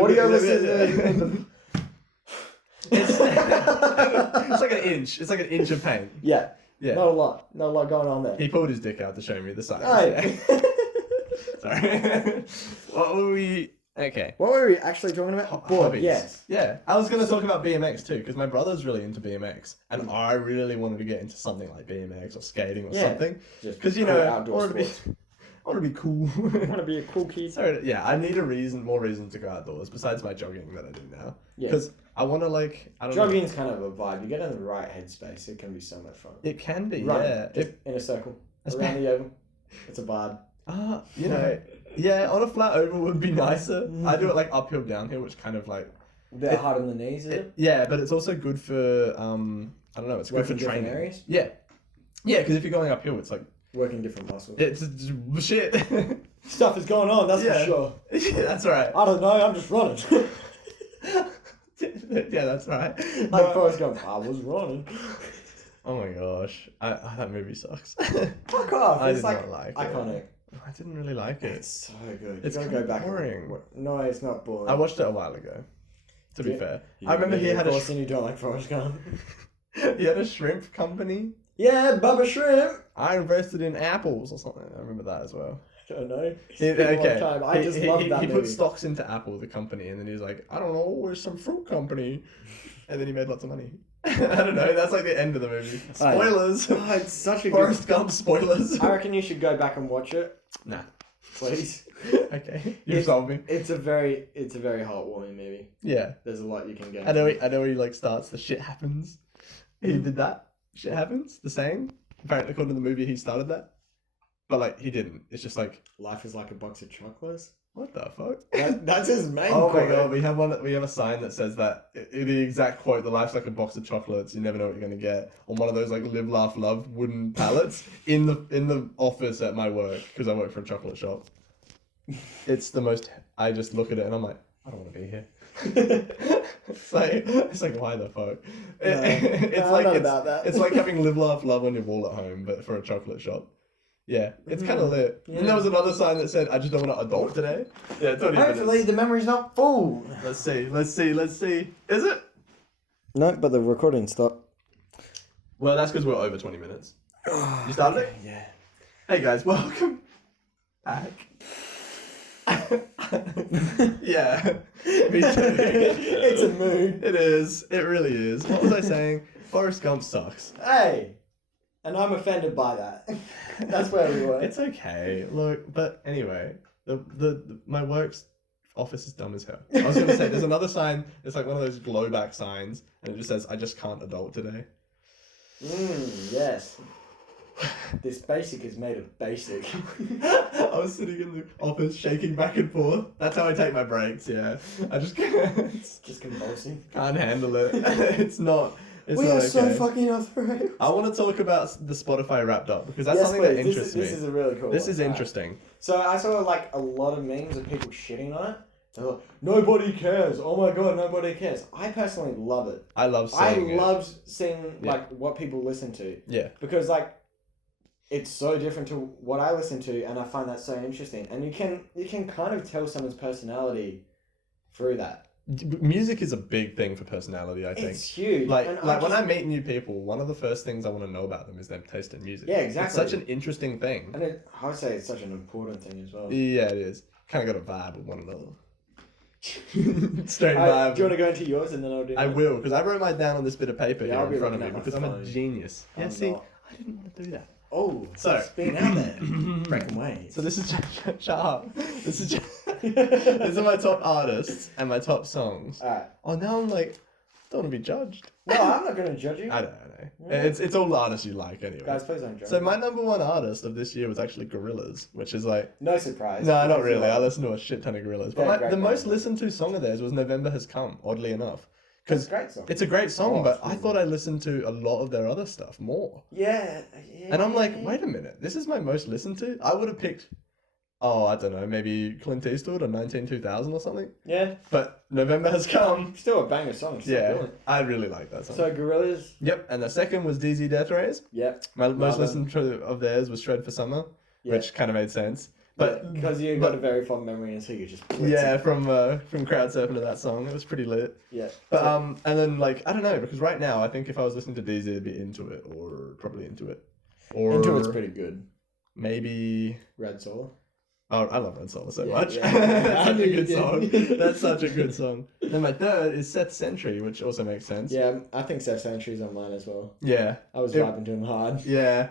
Audio listeners. It's like an inch. It's like an inch of paint. Yeah. Yeah. Not a lot going on there. He pulled his dick out to show me the size. Right. Yeah. Sorry. What were we? Okay. What were we actually talking about? Board, Hobbies. yes. Yeah, I was gonna talk about BMX too because my brother's really into BMX, and I really wanted to get into something like BMX or skating or something. Because outdoor I want to be cool. I want to be a cool kid. So yeah, I need more reason to go outdoors besides my jogging that I do now. Yeah. Because I want to Jogging's kind of a vibe. You get in the right headspace, it can be so much fun. It can be, Run, yeah. just in a circle around the oval. It's a vibe. Yeah, on a flat oval would be nicer. I do it like uphill, downhill, which kind of like a bit hard on the knees, is it? Yeah, but it's also good for I don't know. It's good for training. Areas? Yeah, because if you're going uphill, it's like working different muscles. it's shit. Stuff is going on. That's for sure. Yeah, that's right. I don't know. I'm just running. Yeah, that's right. Like Forrest Gump, I was running. Oh my gosh, that movie sucks. Fuck off. I It's did like not like iconic. it. I didn't really like it. It's so good. It's you gotta kinda go back. boring. No, it's not boring. I watched it a while ago. To be fair, I remember he of had a course, and you don't like Forrest Gump. he had a shrimp company. Yeah, Bubba Shrimp. I invested in apples or something. I remember that as well. I don't know. I just love that he movie. put stocks into Apple, the company, and then he was like, I don't know, it's some fruit company. And then he made lots of money. I don't know, that's like the end of the movie. Spoilers! Oh, it's such a Forrest Gump spoilers. I reckon you should go back and watch it. Nah. Please. Okay, you've solved me. It's a very heartwarming movie. Yeah. There's a lot you can get. I know he like starts the shit happens. He did that. Shit happens, the saying. Apparently according to the movie he started that. But like he didn't. It's just like life is like a box of chocolates. What the fuck? That's his main Oh quote. my god, we have a sign that says that the exact quote, the life's like a box of chocolates, you never know what you're gonna get, on one of those like live, laugh, love wooden pallets in the office at my work, because I work for a chocolate shop. It's the most, I just look at it and I'm like, I don't want to be here. it's like why the fuck? It's like having live, laugh, love on your wall at home, but for a chocolate shop. Yeah, it's kind of lit. Yeah. And there was another sign that said, I just don't want to adult today. Yeah, 20 Hopefully minutes. the memory's not full. Let's see. Is it? No, but the recording stopped. Well, that's because we're over 20 minutes. You started it? Yeah. Hey guys, welcome back. Yeah, me too. It's a mood. It is. It really is. What was I saying? Forrest Gump sucks. Hey, and I'm offended by that. That's where we were. It's okay. Look, but anyway, the my work's office is dumb as hell. I was gonna say there's another sign. It's like one of those glow back signs, and it just says, "I just can't adult today." Yes. This basic is made of basic. I was sitting in the office shaking back and forth. That's how I take my breaks, yeah. I just can't. Just convulsing. Can't handle it. It's not We are so fucking afraid. I want to talk about the Spotify wrapped up because that's something that interests me. This is a really cool This one. is interesting. So I saw like a lot of memes of people shitting on it. They're like, nobody cares. Oh my god, nobody cares. I personally love it. I love seeing it. I love seeing like what people listen to. Yeah. Because like it's so different to what I listen to, and I find that so interesting. And you can kind of tell someone's personality through that. Music is a big thing for personality, I think. It's huge. Like when I meet new people, one of the first things I want to know about them is their taste in music. Yeah, exactly. It's such an interesting thing. And I would say it's such an important thing as well. Yeah, it is. Kind of got a vibe with one another. Straight vibe. Do you want to go into yours and then I'll do I will, because I wrote mine down on this bit of paper here in front of me because I'm a phone. genius. Yeah, see, I didn't want to do that. Oh, so speaking out there, breaking waves. So this is shut up. These are my top artists and my top songs. Alright. Oh, now I'm like, don't want to be judged. No, I'm not going to judge you. I know. Yeah. It's all the artists you like anyway. Guys, please don't judge. So my number one artist of this year was actually Gorillaz, which is like no surprise. No, not really. I listened to a shit ton of Gorillaz, but the most band. listened to song of theirs was "November Has Come." Oddly enough. Because it's a great song, Oh, but I thought I listened to a lot of their other stuff more. Yeah. And I'm like, wait a minute, this is my most listened to? I would have picked, I don't know, maybe Clint Eastwood or 192000 or something. Yeah. But November Has Come. Still a banger song. I really like that song. So Gorillaz. Yep, and the second was DZ Death Rays. Yep. My most listened to of theirs was Shred for Summer, which kind of made sense. But because you got a very fond memory, and so you just from crowd surfing to that song, it was pretty lit. Yeah. But and then like I don't know, because right now I think if I was listening to DZ, it'd be Into It or probably Into It, or Into It's pretty good. Maybe Red Soul. Oh, I love Red Solar so Yeah, much. yeah. That's I such knew a you good did. song. That's such a good song. Then my third is Seth Sentry, which also makes sense. Yeah, I think Seth Sentry's on mine as well. Yeah. I was It- vibing to him hard. Yeah.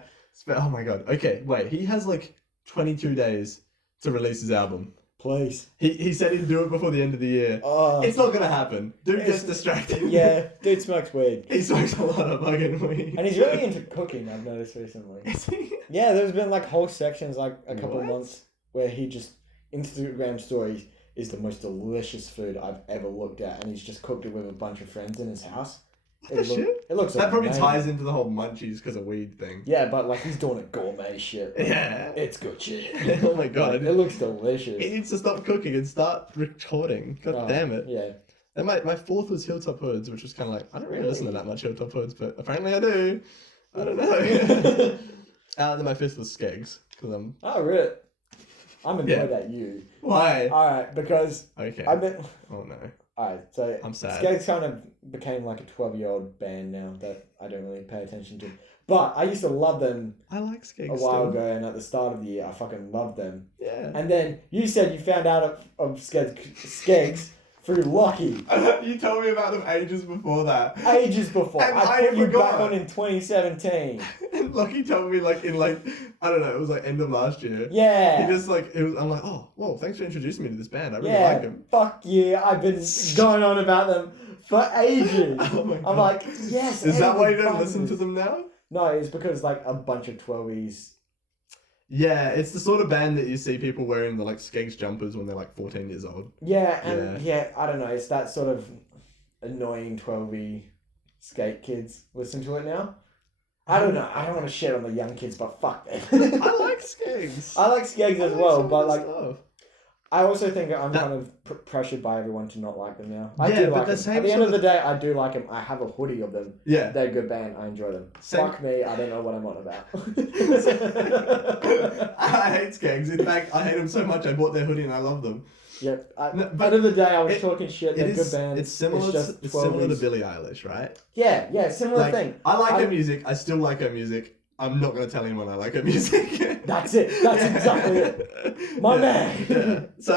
Oh my god. Okay, wait. He has like 22 days to release his album. Please. He said he'd do it before the end of the year. Oh, It's not gonna happen. Dude It's- gets distracted. yeah, dude smokes weed. He smokes a lot of fucking weed. And he's really into cooking, I've noticed recently. Is he? Yeah, there's been like whole sections, like a couple of What? months, where he just, Instagram stories is the most delicious food I've ever looked at. And he's just cooked it with a bunch of friends in his house. What the shit? It looks That probably amazing. ties into the whole munchies because of weed thing. Yeah, but like he's doing it gourmet shit. Yeah. It's good shit. Oh my god. Like, it looks delicious. He needs to stop cooking and start recording. God Oh, damn it. Yeah. And my fourth was Hilltop Hoods, which was kind of like, I don't really listen to Really? that much Hilltop Hoods, but apparently I do. I don't know. Then my fifth was Skeggs, because I'm... Oh, really? I'm annoyed Yeah. at you. Why? Alright, because Okay. I've been... Oh no. Alright, so I'm sad. Skeggs kind of became like a 12-year-old band now that I don't really pay attention to. But I used to love them I like Skeggs a while still. ago, and at the start of the year, I fucking loved them. Yeah. And then you said you found out of Skeggs through Lucky You told me about them ages before that. ages before. And I I put you forgot. back on in 2017. And Lucky told me like in like, I don't know, it was like end of last year. Yeah. He just like, it was, I'm like, oh, whoa, thanks for introducing me to this band. I really Yeah, like them. fuck yeah, I've been going on about them for ages. Oh my God. I'm like, yes. Is that why you everyone don't listen to fucks them now? this. No, it's because like a bunch of 12s. Yeah, it's the sort of band that you see people wearing the like Skeggs jumpers when they're like 14 years old. Yeah, and yeah, I don't know, it's that sort of annoying 12y skate kids listen to it now. I don't know, I don't want to shit on the young kids, but fuck them. I like Skeggs. I like Skeggs as like well, some of but their like, stuff. I also think I'm That- kind of pressured by everyone to not like them now. I Yeah, do but like the them. same At the end sort of the day, I do like them. I have a hoodie of them. Yeah. They're a good band. I enjoy them. Same- Fuck me, I don't know what I'm on about. I hate Skeggs. In fact, I hate them so much I bought their hoodie and I love them. Yep. No, At but the end of the day, I was it- talking shit. They're It is, good bands. it's similar, just it's similar to 12s. Billie Eilish, right? Yeah, similar Like, thing. I like I- her music. I still like her music. I'm not going to tell anyone I like her music. That's it. That's exactly it. My man. Yeah. So,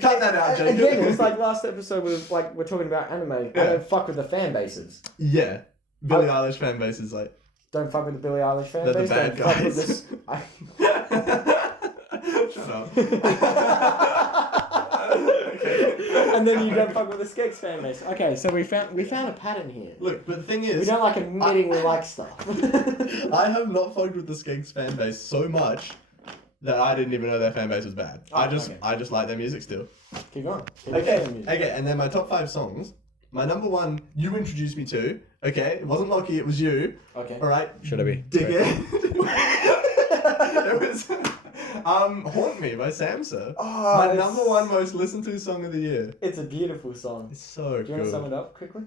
cut that out, Jacob. Again, it's like last episode was like we're talking about anime. I Yeah. don't fuck with the fan bases. Yeah. Billie Eilish fan base is like... Don't fuck with the Billie Eilish fan They're the base. bad Don't fuck with guys. this. Shut up. Okay. And then you don't fuck with the Skeggs fan base. Okay, so we found a pattern here. Look, but the thing We is... don't like admitting we like stuff. I have not fucked with the Skeggs fan base so much that I didn't even know their fan base was bad. Oh, I just okay. like their music still. Keep going. Keep Okay, going, music. okay, and then my top 5 songs. My number 1, you introduced me to. Okay, it wasn't Lockie, it was you. Okay. All right. Should I be? Dickhead. It was "Haunt Me" by Samsa. Oh, My it's- number 1 most listened to song of the year. It's a beautiful song. It's so Do you want to sum good. it up quickly?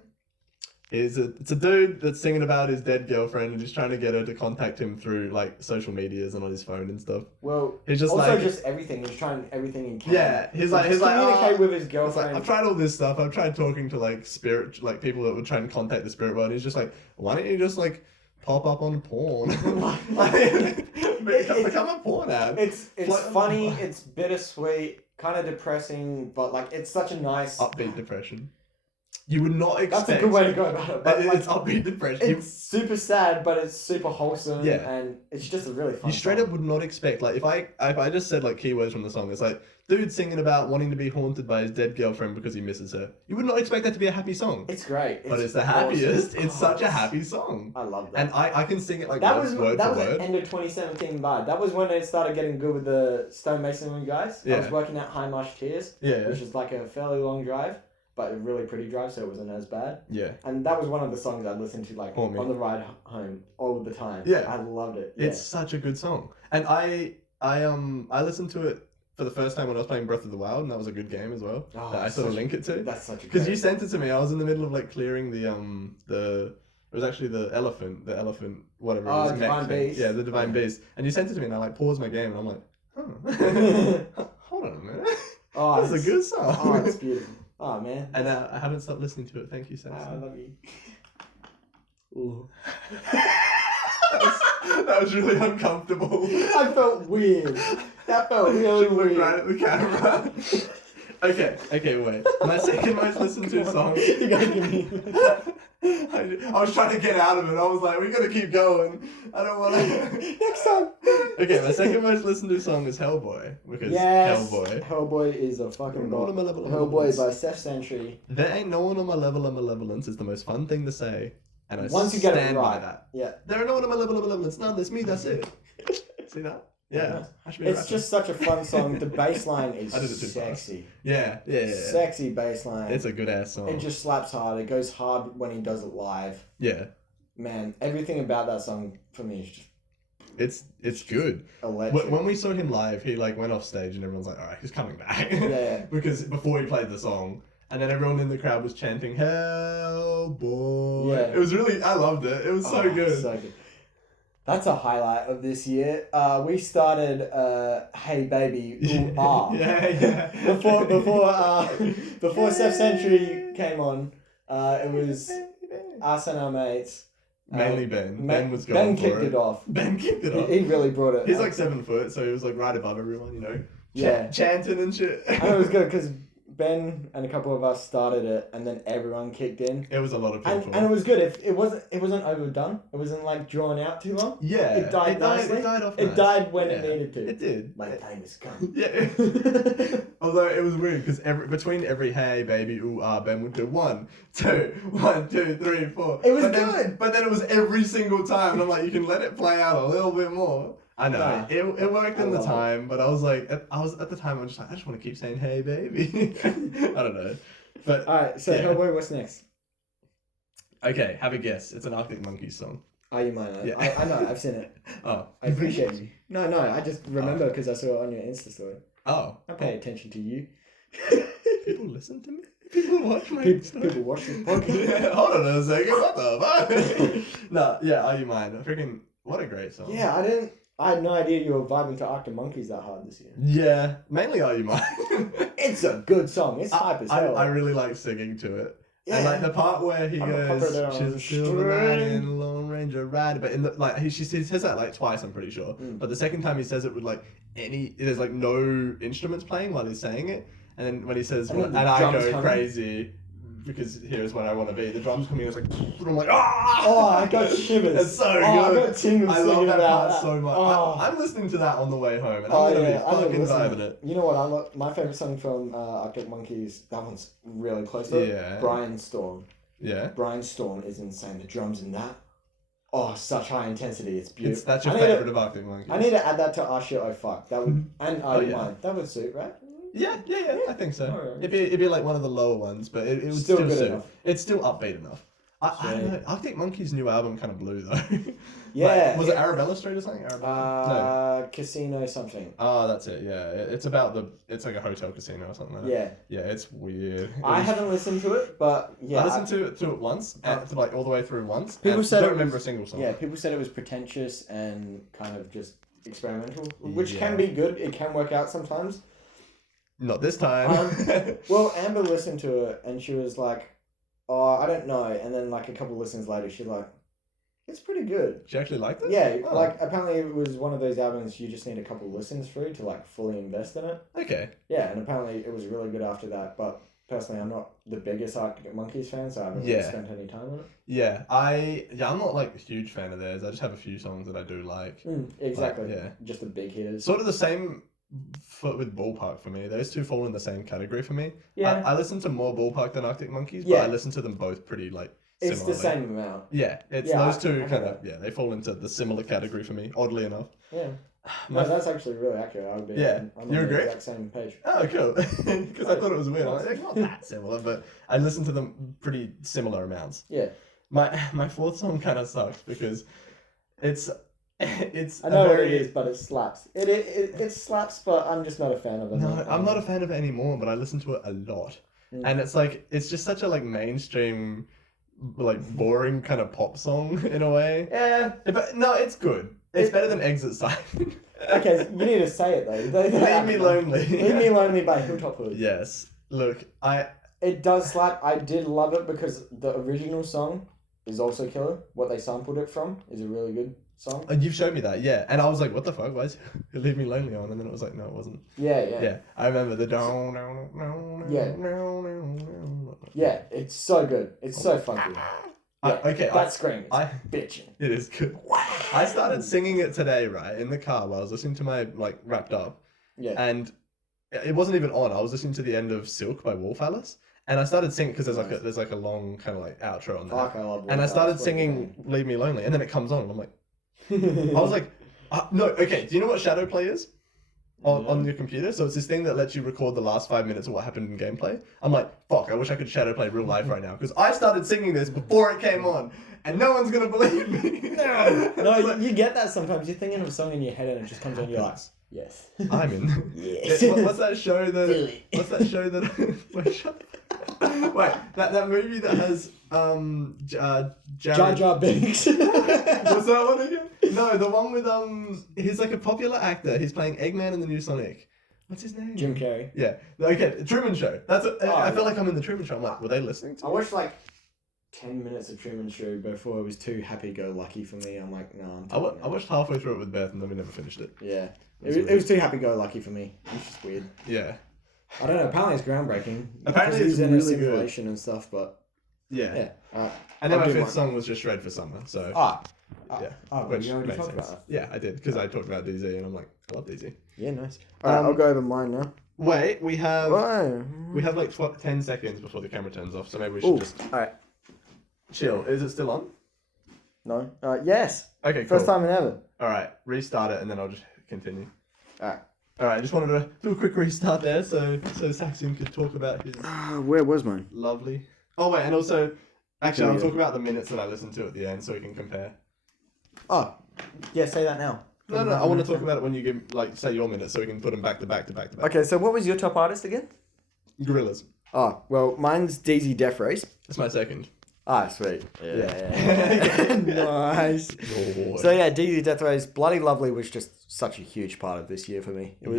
It's a dude that's singing about his dead girlfriend and he's trying to get her to contact him through like social medias and on his phone and stuff. Well, He's just also like, just everything. He's trying everything he can. yeah, he's like, communicate "Oh." with his It's like, girlfriend. I've tried all this stuff. I've tried talking to like spirit, like people that would try and contact the spirit world. He's just like, why don't you just like pop up on porn? Become a porn ad. It's Like- funny. It's bittersweet, kind of depressing, but like it's such a nice. Upbeat depression. You would not expect. That's a good way to go about it. But like, It's upbeat depression. it's super sad, but it's super wholesome. Yeah. And it's just a really fun. You straight song. up would not expect, like, if I just said like keywords from the song, it's like dude singing about wanting to be haunted by his dead girlfriend because he misses her. You would not expect that to be a happy song, It's great. but it's the awesome. happiest. It's Oh, such a happy song, I love that. and I can sing it like that was word that for was word. an end of 2017 vibe. That was when it started getting good with the stonemasonry guys. I was Yeah. working at High Marsh Tears, Yeah, which is like a fairly long drive, but a really pretty drive, so it wasn't as bad. yeah. And that was one of the songs I listened to like Haunt Me. on the ride home all the time. Yeah. I loved it. It's such a good song, and I listened to it for the first time when I was playing Breath of the Wild, and that was a good game as well. Oh, That I it's sort of such- link it to. That's such a Because great... you sent it to me, I was in the middle of like clearing the it was actually the elephant, whatever Oh, it was, mech Divine thing. Beast. Yeah, the Divine Yeah. Beast. And you sent it to me and I like paused my game and I'm like, huh. Hold on a minute. Oh, That's a good song. Oh, it's beautiful. Oh, man. And I haven't stopped listening to it. Thank you, Oh, I Samson. love you. Ooh. That was really uncomfortable. I felt weird. That felt really Should look weird. right at the camera. Okay, wait. My second most listened to song. You gotta give me. I was trying to get out of it. I was like, we gotta keep going. I don't want to. Next time. Okay, my second most listened to song is Hellboy. Because Yes. Hellboy. Hellboy is a fucking No one god. on my level of Hellboy malevolence. by Seth Sentry. There ain't no one on my level of malevolence is the most fun thing to say. And I Once you get it stand by right. that. Yeah. There are no one on my level of malevolence. None, that's me, that's it. See that? Yeah. I should be It's rapping. just such a fun song. The bass line is I did it too sexy. Yeah. Sexy bass line. It's a good ass song. It just slaps hard. It goes hard when he does it live. Yeah. Man, everything about that song for me is just It's good. electric. When we saw him live, he like went off stage and everyone's like, alright, he's coming back. Yeah. Because before he played the song, and then everyone in the crowd was chanting, Hellboy. Yeah. It was really, I loved it. It was so good. So good. That's a highlight of this year. We started Hey Baby Ooh Ah. Yeah. Before Seth Sentry came on, it was us and our mates. Mainly Ben. Ben was Ben going for kicked it. it off. Ben kicked it off. He really brought it. He's like 7 foot, so he was like right above everyone, you know. Yeah. Chanting and shit. And it was good because Ben and a couple of us started it, and then everyone kicked in. It was a lot of people. And it was good. It wasn't overdone. It wasn't like drawn out too long. Yeah. It died nicely. It died off. It nice. died when it Yeah. needed to. It did. My time is come. Yeah. Although it was weird because between every hey baby ooh ah Ben would do 1, 2, 1, 2, 3, 4. It was but good. Then, but then it was every single time, and I'm like, you can let it play out a little bit more. I know Nah. it worked in the love it. time, but I was like, at the time, I'm just like, I just want to keep saying hey baby. I don't know, but Alright, so Yeah. Hellboy, what's next? okay, have a guess. It's an Arctic Monkeys song. Are you mine? Yeah. I know, I've seen it. Oh, I appreciate you. No, I just remember because I saw it on your Insta story. Oh, I pay attention to you. people listen to me. People watch my People watch this podcast. Yeah, hold on a second. What the fuck? No, yeah, Are You Mine? Freaking, what a great song. Yeah, I had no idea you were vibing to Arctic Monkeys that hard this year. Yeah, mainly Are You Mine? It's a good song. It's hype as hell. I really like singing to it. Yeah. And like the part where he I'm a goes, puppet on she's a a silver night string." and Lone Ranger ride. But in the like he says that like twice, I'm pretty sure. But the second time he says it with like there's like no instruments playing while he's saying it. And then when he says, And and then the I drums go come in. crazy because here's where I want to be. The drums coming in, it's like, and I'm like, ah! Oh, I got shivers. It's so Oh, I good. got tingles I love thinking that about part so much. Oh. I'm listening to that on the way home, and Oh, I'm gonna yeah, be I didn't fucking listen. vibing it. You know what? My favorite song from Arctic Monkeys. That one's really close to it. Yeah. Brian Storm. Yeah. Brian Storm is insane. The drums in that. Oh, such high intensity. It's beautiful. That's your I need to- favorite of Arctic Monkeys. I need to add that to our shit. Oh fuck, that would and Oh, You yeah. Mine. That would suit, right? Yeah, I think so. Alright. It'd be like one of the lower ones, but it would Still still good suit. enough. It's still upbeat enough. I don't Sweet. know. Arctic Monkeys' new album kind of blew though. Yeah. Like, was it Arabella Street or something? No. Casino something. Oh, that's it. Yeah, it's about it's like a hotel casino or something. Like that. Yeah. Yeah, it's weird. I haven't listened to it, but yeah. I listened to it once, and like all the way through once. People and said don't it remember was- a single song. Yeah, people said it was pretentious and kind of just experimental, which Yeah. can be good. It can work out sometimes. Not this time. Well, Amber listened to it and she was like, "Oh, I don't know." And then like a couple listens later, she's like, "It's pretty good." She actually liked it. Yeah, Oh. like apparently it was one of those albums you just need a couple listens through to like fully invest in it. Okay. Yeah, and apparently it was really good after that. But personally, I'm not the biggest Arctic Monkeys fan, so I haven't really Yeah. spent any time on it. Yeah, I'm not like a huge fan of theirs. I just have a few songs that I do like. Exactly. yeah. Just the big hitters. Sort of the same with Ballpark for me. Those two fall in the same category for me. Yeah. I listen to more Ballpark than Arctic Monkeys, but Yeah. I listen to them both pretty like It's similarly. the same amount. Yeah, it's Yeah, those two I kind know of they fall into the similar category for me. Oddly enough. Yeah. My No, that's actually really accurate. I would be. Yeah. I'm You on the agree? exact same page. Oh, cool. Because I thought it was weird. I'm like, they're not that similar, but I listen to them pretty similar amounts. Yeah. My fourth song kind of sucks because it's I know what it is, but it slaps. It slaps, but I'm just not a fan of it. No, I'm not a fan of it anymore, but I listen to it a lot. And it's just such a like mainstream, like boring kind of pop song in a way. Yeah. But no, it's good. It's better than Exit Sign. Okay, you need to say it though. Leave Me Lonely. Leave Me Lonely by Hilltop Hood. Yes. Look, It does slap. I did love it because the original song is also killer. What they sampled it from is really good. song. You've showed me that, yeah. And I was like, what the fuck? Why is it Leave Me Lonely on? And then it was like, no, it wasn't. Yeah. I remember the Yeah, it's so good. It's so funky. That scream is bitching. It is good. I started singing it today, right, in the car while I was listening to my, like, Wrapped Up. Yeah. And it wasn't even on. I was listening to the end of Silk by Wolf Alice. And I started singing, because there's like a long kind of like outro on that. I love and I started singing Leave Me Lonely, and then it comes on, and I'm like, I was like, no, okay, do you know what Shadow Play is? On your computer? So it's this thing that lets you record the last 5 minutes of what happened in gameplay. I'm like, fuck, I wish I could Shadow Play real life right now, because I started singing this before it came on, and no one's gonna believe me. No, you get that sometimes. You're thinking of a song in your head, and it just comes on, you're like, yes. I'm in. Yes. What's that show that... What's that show that... Wait, that movie that has Jar Jar Binks. What's that one again? No, the one with he's like a popular actor. He's playing Eggman in the new Sonic. What's his name? Jim Carrey. Yeah. Okay, Truman Show. I feel like I'm in the Truman Show. I'm like, were they listening to me? I watched like 10 minutes of Truman Show before it was too happy-go-lucky for me. I'm like, no, I watched halfway through it with Beth, and then we never finished it. Yeah. It was too happy-go-lucky for me. It was just weird. Yeah. I don't know. Apparently it's groundbreaking. Apparently it's in really a simulation good. And stuff, but yeah. Yeah. And then my fifth song was just Shred for Summer. So yeah. Which you already talked about that. Yeah, I did, because I talked about DZ, and I'm like, I love DZ. Yeah, nice. Alright, I'll go over mine now. Wait, we have like 10 seconds before the camera turns off, so maybe we should just alright. chill. Is it still on? No. Yes. Okay, cool. First time in ever. Alright, restart it, and then I'll just continue. Alright. Alright, I just wanted to do a quick restart there, so Saxon could talk about his where was mine? lovely... Oh wait, and also, actually, I'll talk about the minutes that I listened to at the end, so we can compare. Oh, yeah, say that now. No, I want to talk about it when you give, like, say your minutes, so we can put them back to back to back to back. Okay, so what was your top artist again? Gorillaz. Oh, well, mine's DZ Death Race. That's my second. Ah, sweet. Yeah. Nice. Oh, so yeah, DZ Death Race, Bloody Lovely was just such a huge part of this year for me. It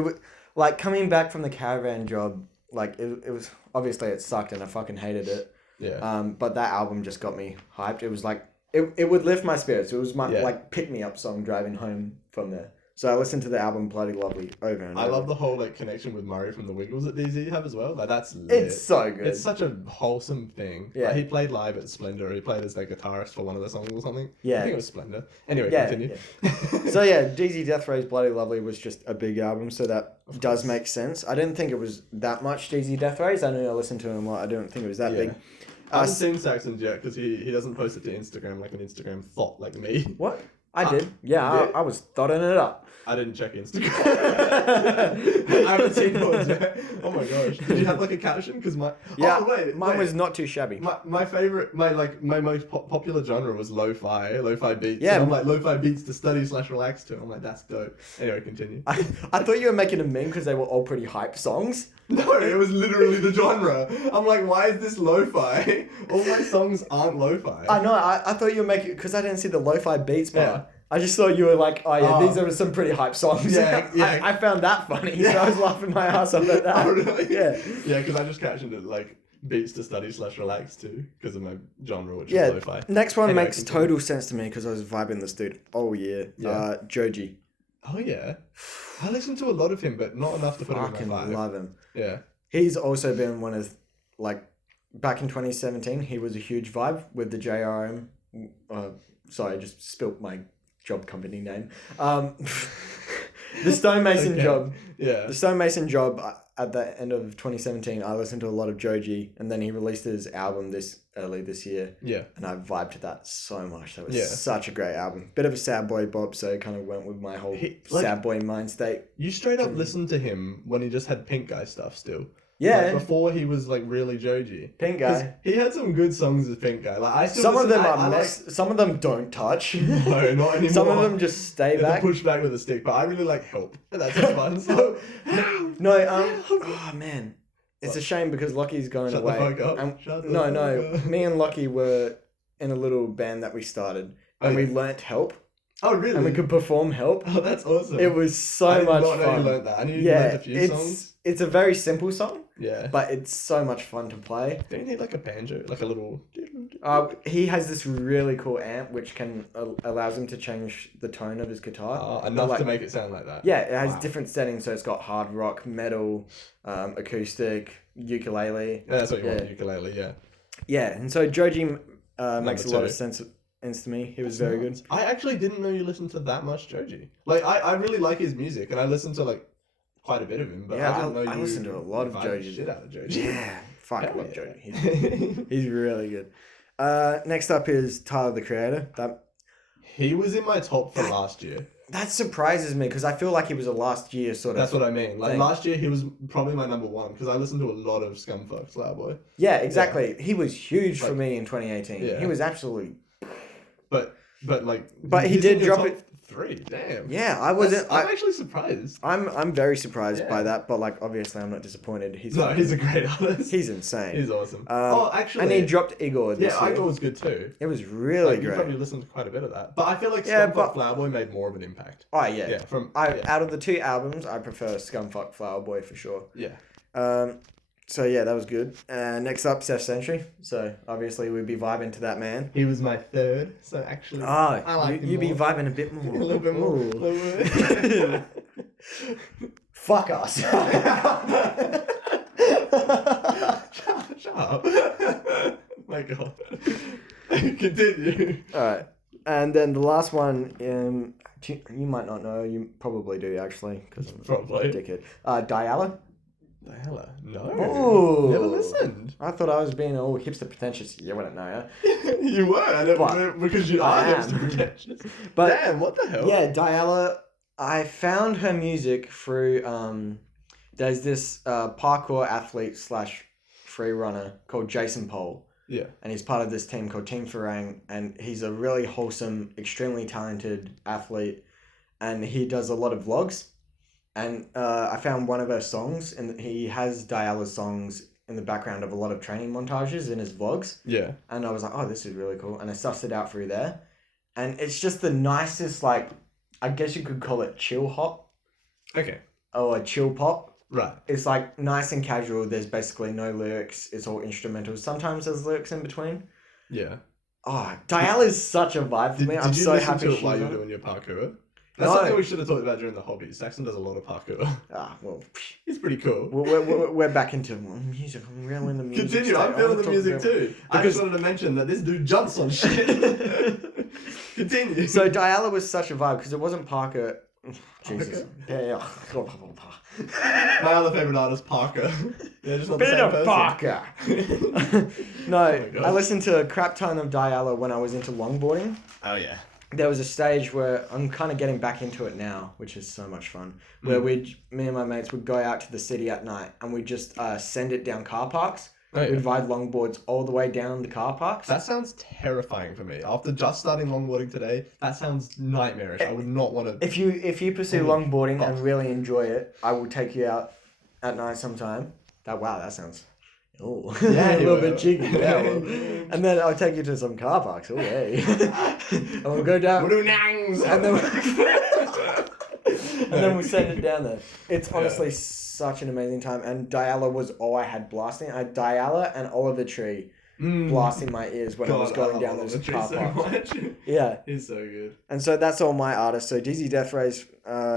was like coming back from the caravan job, like it was obviously it sucked and I fucking hated it. Yeah. But that album just got me hyped. It was like it would lift my spirits. It was my like pick me up song driving home from there. So I listened to the album Bloody Lovely over and over. I love the whole like connection with Murray from the Wiggles that DZ have as well. Like that's lit. It's so good. It's such a wholesome thing. Yeah. Like, he played live at Splendor. He played as like guitarist for one of the songs or something. Yeah. I think it was Splendor. Anyway, continue. Yeah. So yeah, DZ Death Race Bloody Lovely was just a big album, so that does make sense. I didn't think it was that much DZ Death Race. I knew I listened to him a lot. I didn't think it was that big. I haven't seen Saxon's yet because he doesn't post it to Instagram like an Instagram thought like me. What? I did. Yeah, I was thotting it up. I didn't check Instagram. I haven't seen yours yet. Oh my gosh. Did you have like a caption? Because mine was not too shabby. My favorite, my most popular genre was lo-fi beats. Yeah. And I'm like, lo-fi beats to study / relax to. I'm like, that's dope. Anyway, continue. I thought you were making a meme because they were all pretty hype songs. No, it was literally the genre. I'm like, why is this lo-fi? All my songs aren't lo-fi. I know, I thought you were making, because I didn't see the lo-fi beats part. Yeah. I just thought you were like, oh yeah, these are some pretty hype songs. Yeah. I found that funny, so I was laughing my ass off at that. Oh, really? Yeah. Yeah, because I just captioned it like beats to study / relax to because of my genre, which is lo-fi. Next one makes total sense to me because I was vibing this dude all year. Joji. Oh yeah. I listened to a lot of him, but not enough to put him in my 5. Love him. Yeah. He's also been one of, like, back in 2017, he was a huge vibe with the JRM. Sorry, I just spilt my job company name. The Stonemason job. Yeah. The Stonemason job at the end of 2017, I listened to a lot of Joji, and then he released his album early this year. Yeah. And I vibed to that so much. That was such a great album. Bit of a sad boy bop, so it kind of went with my whole sad boy mind state. You straight up listened to him when he just had Pink Guy stuff still. Yeah. Like before he was like really Joji. Pink Guy. He had some good songs as Pink Guy. Like I still some of them are some of them don't touch. No, not anymore. Some of them just stay back. Push back with a stick, but I really like Help. That's a fun song. Oh man. It's a shame because Lockie's going away. Shut the fuck up. Me and Lockie were in a little band that we started and we learnt Help. Oh, really? and we could perform Help. Oh, that's awesome. It was so much I did not know fun. you learned that. I knew you learned a few songs. It's a very simple song, Yeah. but it's so much fun to play. Don't you need like a banjo, like a little? He has this really cool amp which can allows him to change the tone of his guitar. Enough to make it sound like that. Yeah, it has different settings, so it's got hard rock, metal, acoustic, ukulele. Yeah, that's what you want, ukulele. Yeah. Yeah, and so Joji makes a lot of 2. sense to me. He was very good. I actually didn't know you listened to that much Joji. Like, I really like his music, and I listen to like quite a bit of him. But Yeah, I didn't know you. I listen to a lot of Joji. Shit out of Joji. Yeah, fuck, I Hell love yeah. Joji. He's really good. Next up is Tyler the Creator. He was in my top for last year. That surprises me because I feel like he was a last year sort of. That's what I mean. Like thing. last year, he was probably my number 1 because I listened to a lot of Scumfuck Flower Boy. Yeah, exactly. He was huge for Like, me in 2018. yeah. He was absolutely. But like. But he he's did in your drop top it. 3. Damn. Yeah, I wasn't. I'm actually surprised. I'm very surprised by Yeah. that, but like obviously I'm not disappointed. He's No, he's a great artist. he's insane. He's awesome. Actually. and he dropped Igor this year. Igor was good too. It was really You great. probably listened to quite a bit of that. But I feel like Yeah, Scumfuck Flower Boy made more of an impact. Oh yeah. Yeah, Out of the 2 albums, I prefer Scumfuck Flower Boy for sure. Yeah. So yeah, that was good. Next up, Seth Sentry. So obviously we'd be vibing to that man. He was my 3rd, so actually I like you be vibing a bit more. a little bit more. Ooh. A little bit. Fuck us. Shut up. My God. Continue. Alright. And then the last one, you might not know, you probably do actually, because I'm Probably. a dickhead. Diala. Diala? No. Ooh. Never listened. I thought I was being all hipster pretentious. You wouldn't know, yeah? You were, because you are hipster pretentious. But damn, what the hell? yeah, Diala, I found her music through, there's this parkour athlete / free runner called Jason Pole. Yeah. And he's part of this team called Team Farang, and he's a really wholesome, extremely talented athlete, and he does a lot of vlogs. And I found one of her songs, and he has Diala's songs in the background of a lot of training montages in his vlogs. Yeah. And I was like, oh, this is really cool. And I sussed it out through there. And it's just the nicest, like, I guess you could call it chill hop. Okay. Or a chill pop. Right. It's like nice and casual. There's basically no lyrics. It's all instrumental. Sometimes there's lyrics in between. Yeah. Oh, Diala is such a vibe for me. I'm so happy to she's it while you're on it. doing your parkour? That's No. something we should have talked about during the hobbies. Saxon does a lot of parkour. Ah, well, He's pretty cool. we're back into music. I'm real into music. Continue. today. I'm I feeling wanna the talk music about- too. I Because- just wanted to mention that this dude jumps on shit. Continue. So Diala was such a vibe because it wasn't Parker. Jesus. Yeah. My other favorite artist, Parker. They're just not the Bit same of person. Parker. No, my God. I listened to a crap ton of Diala when I was into longboarding. Oh yeah. There was a stage where I'm kind of getting back into it now, which is so much fun. Where me and my mates would go out to the city at night and we'd just send it down car parks. Oh, yeah. We'd ride longboards all the way down the car parks. That sounds terrifying for me. After just starting longboarding today, that sounds nightmarish. I would not want to. If you pursue longboarding and really enjoy it, I will take you out at night sometime. That sounds. Oh, Yeah, a you little will. bit cheeky. Yeah, well. And then I'll take you to some car parks. Oh, hey. And we'll go down. And then we'll send it down there. It's honestly such an amazing time. And Diala was all I had blasting. I had Diala and Oliver Tree blasting my ears when I was going down those car parks. Yeah. He's so good. And so that's all my artists. So Dizzy Death Race,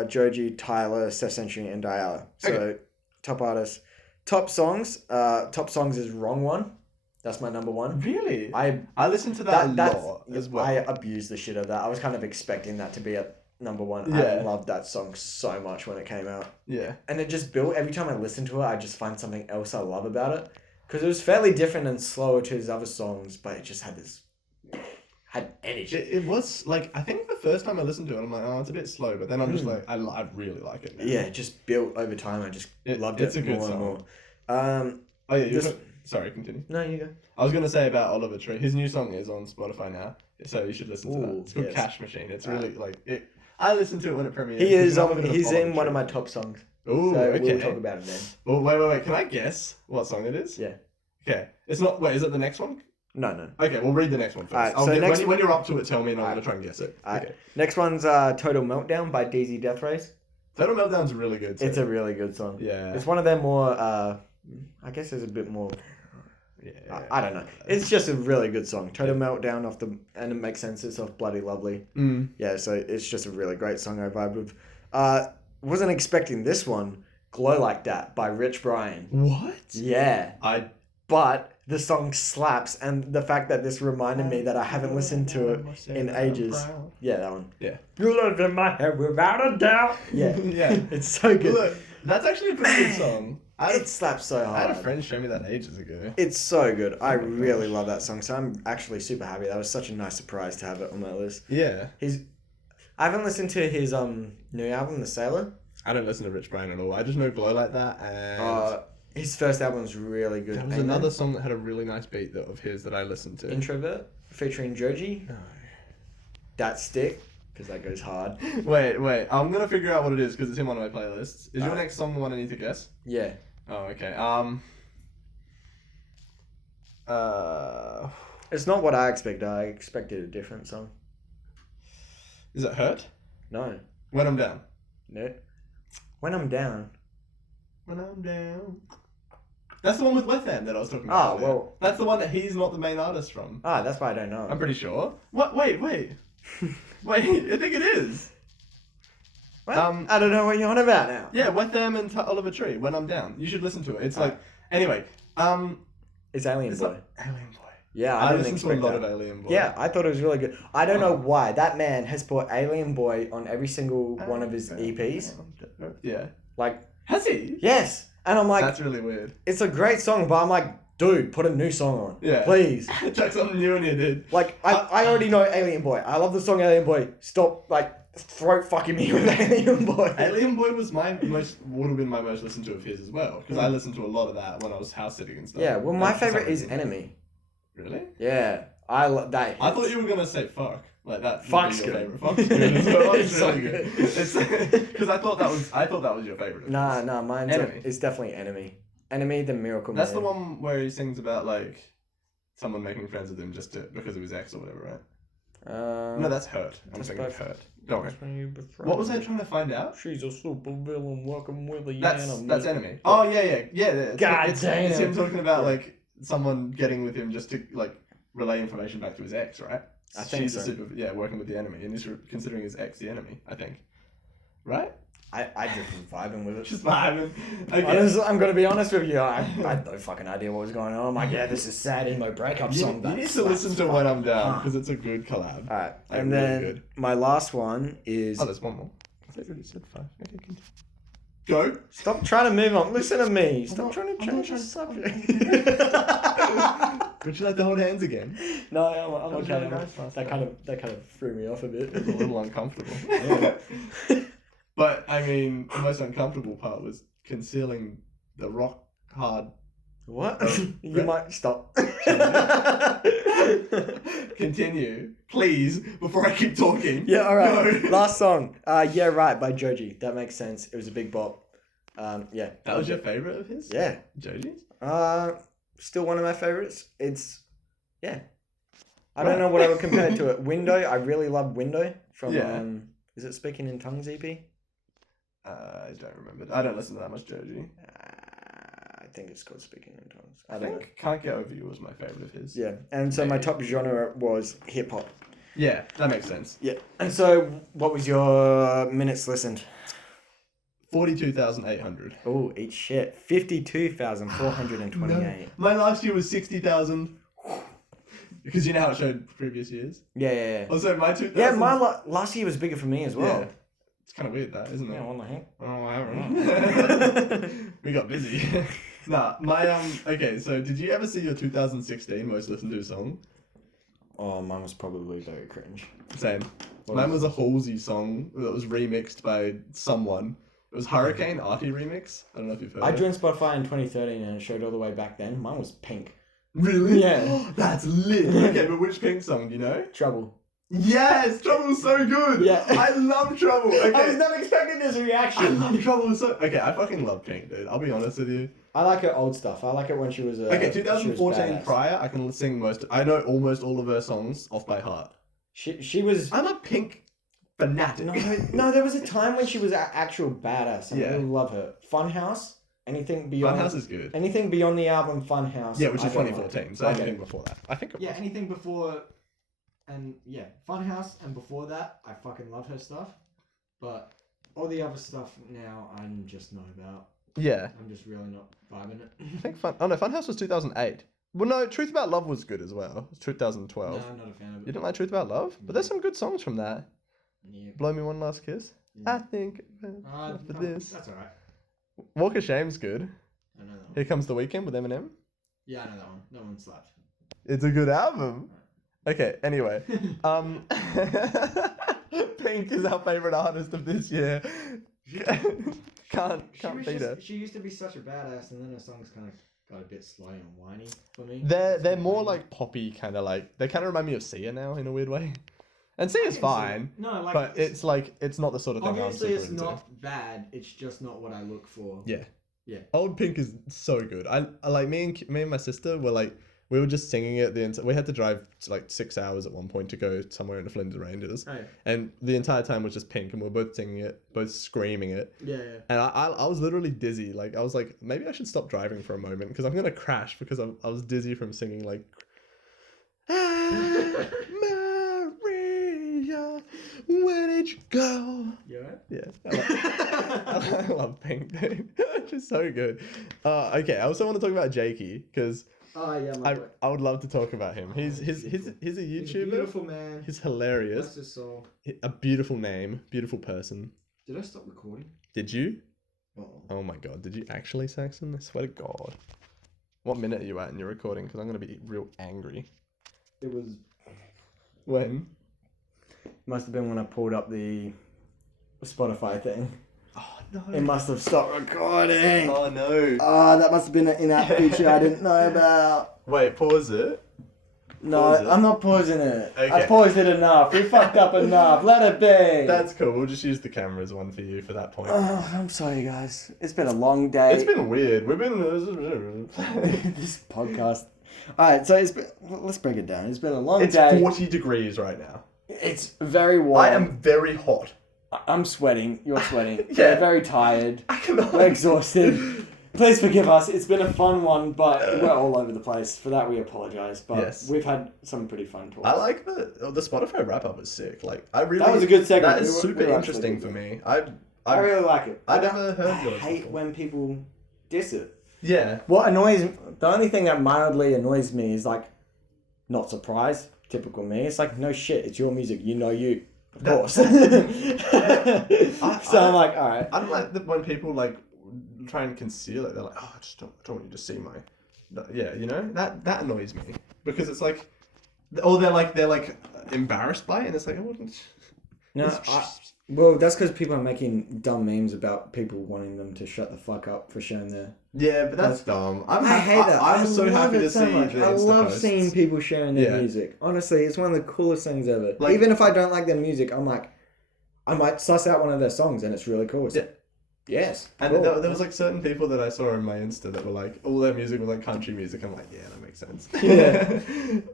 Joji, Tyler, Seth Century, and Diala. So Okay. top artists. Top songs. Top songs is Wrong One. That's my number one. Really? I listened to that a that's lot as well. I abused the shit out of that. I was kind of expecting that to be at number one. Yeah. I loved that song so much when it came out. Yeah. And it just built, every time I listen to it, I just find something else I love about it. Because it was fairly different and slower to his other songs, but it just had energy. It was like, I think the first time I listened to it, I'm like, oh, it's a bit slow, but then I'm just like, I really like it now. Yeah, it just built over time. I just loved it it's a good more and song. more. Oh yeah, this- sorry, continue. No, you go. I was gonna say about Oliver Tree. His new song is on Spotify now, so you should listen to that. Ooh, It's called yes. Cash Machine. It's really like it. I listened to it when it premiered. He is because I'm a on. bit of He's a in Oliver one of Tree my fan. top songs. Ooh, So okay. we'll talk about it then. Well, wait. Can I guess what song it is? Yeah. Okay. It's not. Wait, is it the next one? No. Okay, we'll read the next one first. Alright, so when you're up to it, tell me and I'm going to try and guess it. Okay. Next one's Total Meltdown by DZ Death Race. Total Meltdown's really good too. It's a really good song. Yeah. It's one of their more, I guess there's a bit more... Yeah. I don't know. It's just a really good song. Total Meltdown and it makes sense. It's off Bloody Lovely. Mm. Yeah, so it's just a really great song I vibe with. Wasn't expecting this one. Glow Like That by Rich Brian. What? Yeah. But the song slaps, and the fact that this reminded me that I haven't listened to it in ages. Yeah, that one. Yeah. You live in my head without a doubt. Yeah. Yeah. It's so good. Look, that's actually a pretty good song. It slaps so hard. I had a friend show me that ages ago. It's so good. I really love that song, so I'm actually super happy. That was such a nice surprise to have it on my list. Yeah. I haven't listened to his new album, The Sailor. I don't listen to Rich Brian at all. I just know Glow Like That and... His first album's really good. There was another song that had a really nice beat of his that I listened to. Introvert, featuring Joji. No. That Stick, because that goes hard. Wait. I'm going to figure out what it is because it's in one of my playlists. Is your next song the one I need to guess? Yeah. Oh, okay. It's not what I expected. I expected a different song. Is it Hurt? No. When I'm Down. No. When I'm Down. When I'm Down. That's the one with Wetham that I was talking about. Oh, well. That's the one that he's not the main artist from. That's why I don't know. I'm pretty sure. What? Wait. Wait, I think it is. What? I don't know what you're on about now. Yeah, Wetham and Oliver Tree, When I'm Down. You should listen to it. It's like... Anyway, It's Alien Boy. Alien Boy. Yeah, I didn't listened to a expect lot that. of Alien Boy. Yeah, I thought it was really good. I don't know why. That man has put Alien Boy on every single one of his EPs. Yeah. Like... Has he? Yes! And I'm like... That's really weird. It's a great song, but I'm like, dude, put a new song on. Yeah. Please. Chuck something new in here, dude. Like, I already know Alien Boy. I love the song Alien Boy. Stop, like, throat fucking me with Alien Boy. Alien Boy was would have been my most listened to of his as well, because I listened to a lot of that when I was house sitting and stuff. Yeah, well, my favorite is Enemy. Really? Yeah. I love that. I thought you were gonna say Fuck. Like that. Fuck's your good. favorite. Fuck's good as well. It's So really good. It's because I thought that was your favorite. Nah, mine's Enemy. It's definitely Enemy. Enemy, the Miracle That's Man. the one where he sings about like someone making friends with him just because of his ex or whatever, right? No, that's Hurt. I'm thinking of Hurt. Don't worry. What was I trying to find out? She's a super villain working with a That's Enemy. Oh yeah. God It's damn. him talking about like someone getting with him just to like relay information back to his ex, right? I think She's so. Working with the enemy, and he's considering his ex the enemy. I think, right? I just was vibing with it. Just vibing. Okay. Honestly, I'm gonna be honest with you. I had no fucking idea what was going on. I'm like, yeah, this is sad emo breakup song. You need to listen to When I'm Down because it's a good collab. Alright, Like, and really then good. my last one is. Oh, there's one more. I already said 5. Okay, continue. Go. Stop trying to move on. Listen to me. Stop not- trying to I'm not change the trying- subject. Would you like to hold hands again? No, I'm was okay. really nice last That kind of threw me off a bit. It's a little uncomfortable. Yeah. But I mean, the most uncomfortable part was concealing the rock hard. What? You Brett? might stop. Continue, please, before I keep talking. Yeah, alright. Go. Last song. Yeah, right, by Joji. That makes sense. It was a big bop. Yeah. That was your favorite of his? Yeah. Joji's? Still one of my favorites. Yeah. I don't know what I would compare to it. Window. I really love Window from, Yeah. is it Speaking in Tongues EP? I don't remember. I don't listen to that much Joji. I think it's called Speaking in Tongues. I think Can't Get Over You was my favorite of his. Yeah, and so my Maybe. top genre was hip hop. Yeah, that makes sense. Yeah, and so what was your minutes listened? 42,800. Oh, eat shit. 52,428. My last year was 60,000. Because you know how it showed previous years? Yeah. Also, my 2000. Yeah, my last year was bigger for me as well. Yeah. It's kind of weird, that, isn't it? Yeah, what the heck? Oh, I don't know. We got busy. Nah, okay, so did you ever see your 2016 most listened to song? Oh, mine was probably very cringe. Same. What Mine was a Halsey song that was remixed by someone. It was Hurricane Artie remix. I don't know if you've heard I it. joined Spotify in 2013 and it showed all the way back then. Mine was Pink. Really? Yeah. That's lit. Okay, but which Pink song, do you know? Trouble. Yes, Trouble's so good. Yeah. I love Trouble. Okay. I was not expecting this I reaction. love Trouble so. Okay, I fucking love Pink, dude. I'll be honest with you. I like her old stuff. I like it when she was Okay, she was 2014 badass. prior, I can sing most. I know almost all of her songs off by heart. She was. I'm a Pink fanatic. No, there was a time when she was an actual badass. I Yeah. really love her. Funhouse. Anything beyond. Funhouse is good. Anything beyond the album Funhouse. Yeah, which I is don't 2014. like. So Okay. anything before that, I think. It Yeah, was. anything before, and yeah, Funhouse and before that, I fucking love her stuff. But all the other stuff now, I'm just not about. Yeah. I'm just really not vibing it. I think Funhouse was 2008. Well, no, Truth About Love was good as well. It's 2012. No, I'm not a fan of it. You didn't like Truth About Love? But there's some good songs from that. Yeah. Blow Me One Last Kiss. Yeah. I think for this. That's alright. Walk of Shame's good. I know that one. Here Comes the Weekend with Eminem. Yeah, I know that one. That one slapped. It's a good album. Okay, anyway. Pink is our favorite artist of this year. Can't beat her. She used to be such a badass, and then her songs kind of got a bit slow and whiny for me. They're more like poppy, kind of like they kind of remind me of Sia now in a weird way. And Sia's fine, No, like but it's like it's not the sort of thing obviously I'm it's super into. not bad. It's just not what I look for. Yeah. Yeah. Old Pink is so good. I like me and my sister were like we were just singing it we had to drive like 6 hours at one point to go somewhere in the Flinders Ranges. Oh, yeah. And the entire time was just Pink and we were both singing it, both screaming it. Yeah. And I was literally dizzy. Like I was like maybe I should stop driving for a moment because I'm gonna crash because I was dizzy from singing like Maria, where did you go? You alright? Yeah. I love Pink, dude. She's so good. Okay, I also want to talk about Jakey because Oh yeah, my boy. I would love to talk about him. He's a YouTuber. He's a beautiful man. He's hilarious. Bless his soul. A beautiful name, beautiful person. Did I stop recording? Did you? Uh-oh. Oh my god, did you actually, Saxon? I swear to God. What minute are you at in your recording? Because I'm gonna be real angry. It was. When? Must have been when I pulled up the Spotify thing. Oh no. It must have stopped recording. Oh no. Oh, that must have been an in-app feature I didn't know about. Wait, pause it. No, Pause it. I'm not pausing it. I Okay. paused it enough. We fucked up enough. Let it be. That's cool. We'll just use the cameras one for you for that point. Oh, I'm sorry, guys. It's been a long day. It's been weird. We've been. This podcast. All right, so let's break it down. It's been a long It's day. 40 degrees right now. It's very warm. I am very hot. I'm sweating. You're sweating. Yeah. We're very tired. I cannot. We're exhausted. Please forgive us. It's been a fun one, but we're all over the place. For that, we apologize. But Yes. we've had some pretty fun talks. I like the Spotify wrap up is sick. Like I really. That was a good segment. That is We were super actually interesting good. for me. I really like it. I never heard I yours hate before. when people diss it. Yeah. What annoys the only thing that mildly annoys me is like not surprised. Typical me. It's like no shit. It's your music. You know you. Of course. So I'm like, all right. I don't like when people like try and conceal it. They're like, oh, I don't want you to see my. Yeah, you know that annoys me because it's like, or they're like embarrassed by it, and it's like, oh, No, well, that's because people are making dumb memes about people wanting them to shut the fuck up for showing their. yeah, but that's dumb. I hate that. I'm so love happy it to so see much. the I Insta love posts. seeing people sharing their Yeah. music. Honestly, it's one of the coolest things ever. Like- Even if I don't like their music, I'm like, I might suss out one of their songs, and it's really cool. It's Yeah. like, yes. And cool. there was like certain people that I saw on my Insta that were like, all their music was like country music. I'm like, yeah, that makes sense. Yeah.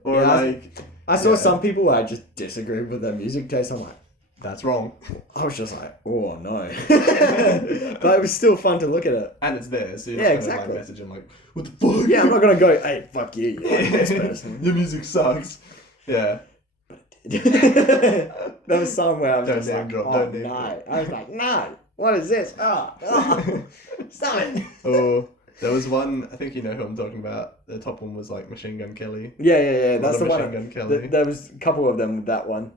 Or Yeah, like, I saw yeah. some people where I just disagree with their music taste. I'm like, that's wrong. I was just like, oh no. But it was still fun to look at it. And it's there, so you're Yeah, not gonna exactly. like message him like, what the fuck? Yeah, I'm not gonna go, hey, fuck you, you're like this person. Your music sucks. Yeah. There was some where I was Don't just name like, drop, oh don't name no. drop. I was like, no, what is this? Oh, stop it. Or there was one, I think you know who I'm talking about. The top one was like Machine Gun Kelly. Yeah, that's the Machine one. Gun Kelly. There was a couple of them with that one,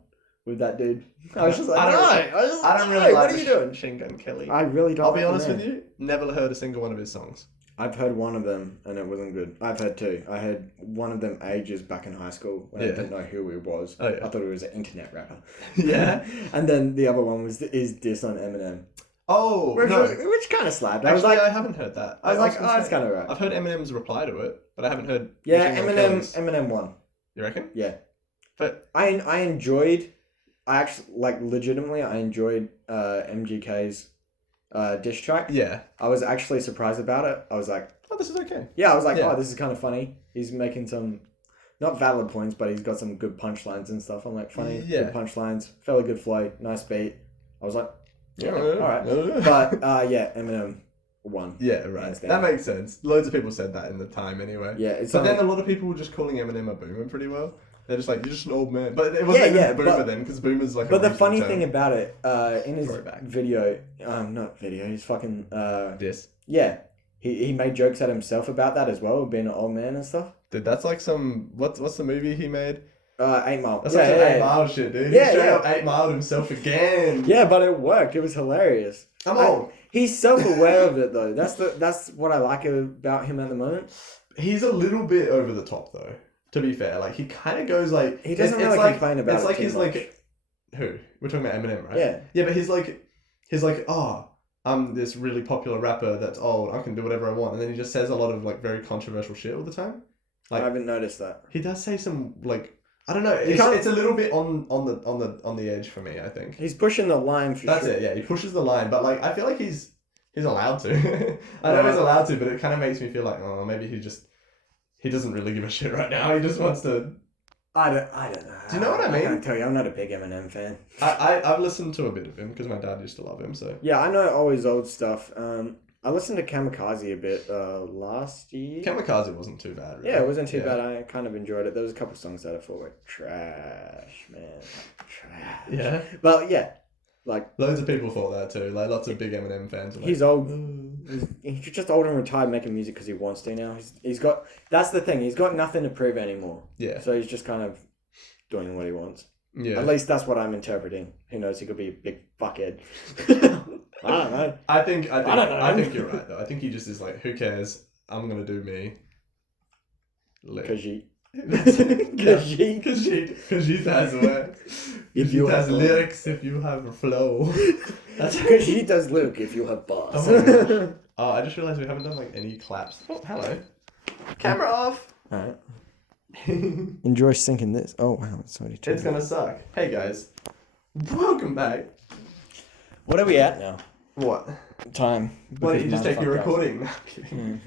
with that dude. I was just like, I don't- I don't really like what are you doing? Machine Gun Kelly. I really don't. I'll be like honest the with man. you, never heard a single one of his songs. I've heard one of them and it wasn't good. I've heard two. I heard one of them ages back in high school when I Yeah. didn't know who he was. Oh, yeah. I thought he was an internet rapper. Yeah. And then the other one was his diss on Eminem. Oh, Which, no. which kind of slapped. Actually, I was like, I haven't heard that. I was like, gonna oh, that's say, kind of right. I've heard Eminem's reply to it, but I haven't heard. Yeah, Machine Gun Eminem. Kelly's. Eminem won. You reckon? Yeah. But I enjoyed. I actually legitimately. I enjoyed MGK's diss track. yeah. I was actually surprised about it. I was like, Oh, this is okay. yeah. I was like, Yeah. oh, this is kind of funny. He's making some, not valid points, but he's got some good punchlines and stuff. I'm like, funny, good punchlines, fairly good flow, nice beat. I was like, yeah, all right. But yeah, Eminem won. Yeah, right. That makes sense. Loads of people said that in the time anyway. Yeah, but then a lot of people were just calling Eminem a boomer pretty well. They're just like, you're just an old man. But it wasn't even boomer then, because boomer's like. But the funny thing about it, in his video, not video, he's fucking Diss. Yeah, he made jokes at himself about that as well, being an old man and stuff. Dude, that's like some what's the movie he made? 8 Mile. That's like some 8 Mile shit, dude. He straight up 8 Mile himself again. Yeah, but it worked. It was hilarious. I'm old. He's self-aware of it though. That's what I like about him at the moment. He's a little bit over the top though. To be fair, like he kind of goes like he doesn't really complain about it. It's like he's like who? We're talking about Eminem, right? Yeah. Yeah, but he's like, oh, I'm this really popular rapper that's old. I can do whatever I want, and then he just says a lot of like very controversial shit all the time. Like I haven't noticed that. He does say some like I don't know. It's a little bit on the edge for me. I think he's pushing the line for That's it. Yeah, he pushes the line, but like I feel like he's allowed to. I know he's allowed to, but it kind of makes me feel like maybe he doesn't really give a shit right now. He just wants to. I don't know. Do you know what I mean? I can't tell you. I'm not a big Eminem fan. I've listened to a bit of him because my dad used to love him. So yeah, I know all his old stuff. I listened to Kamikaze a bit last year. Kamikaze wasn't too bad. Really. Yeah, it wasn't too bad. I kind of enjoyed it. There was a couple songs that I thought were trash, man. Trash. Yeah. Well, yeah. Like loads of people thought that too. Like lots of big Eminem fans. Were like, he's old. He's just old and retired, making music because he wants to now. He's got. That's the thing. He's got nothing to prove anymore. Yeah. So he's just kind of doing what he wants. Yeah. At least that's what I'm interpreting. Who knows? He could be a big fuckhead. I don't know. I think you're right though. I think he just is like, who cares? I'm gonna do me. Khajiit. Khajiit has words. If you has lyrics, if you have a flow. Khajiit does lyric if you have bars. Oh, I just realized we haven't done like any claps. Oh, hello. Camera off. Alright. Enjoy syncing this. Oh wow, it's already too. It's gonna suck. Hey guys, welcome back. What are we at now? What? Time. Why don't you just take your recording? No, I'm kidding.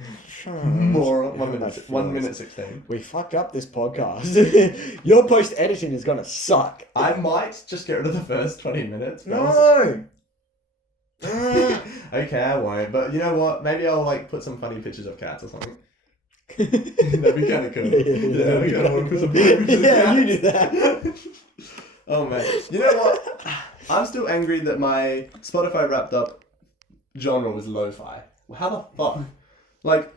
More 1 minute 16. We fucked up this podcast. Your post editing is gonna suck. I might just get rid of the first 20 minutes. No. Okay, I won't. But you know what? Maybe I'll like put some funny pictures of cats or something. That'd be kind of cool. Yeah, we kind of want to put some funny pictures of cats. You do that. Oh man, you know what? I'm still angry that my Spotify wrapped up genre was lo-fi. Well, how the fuck? Like,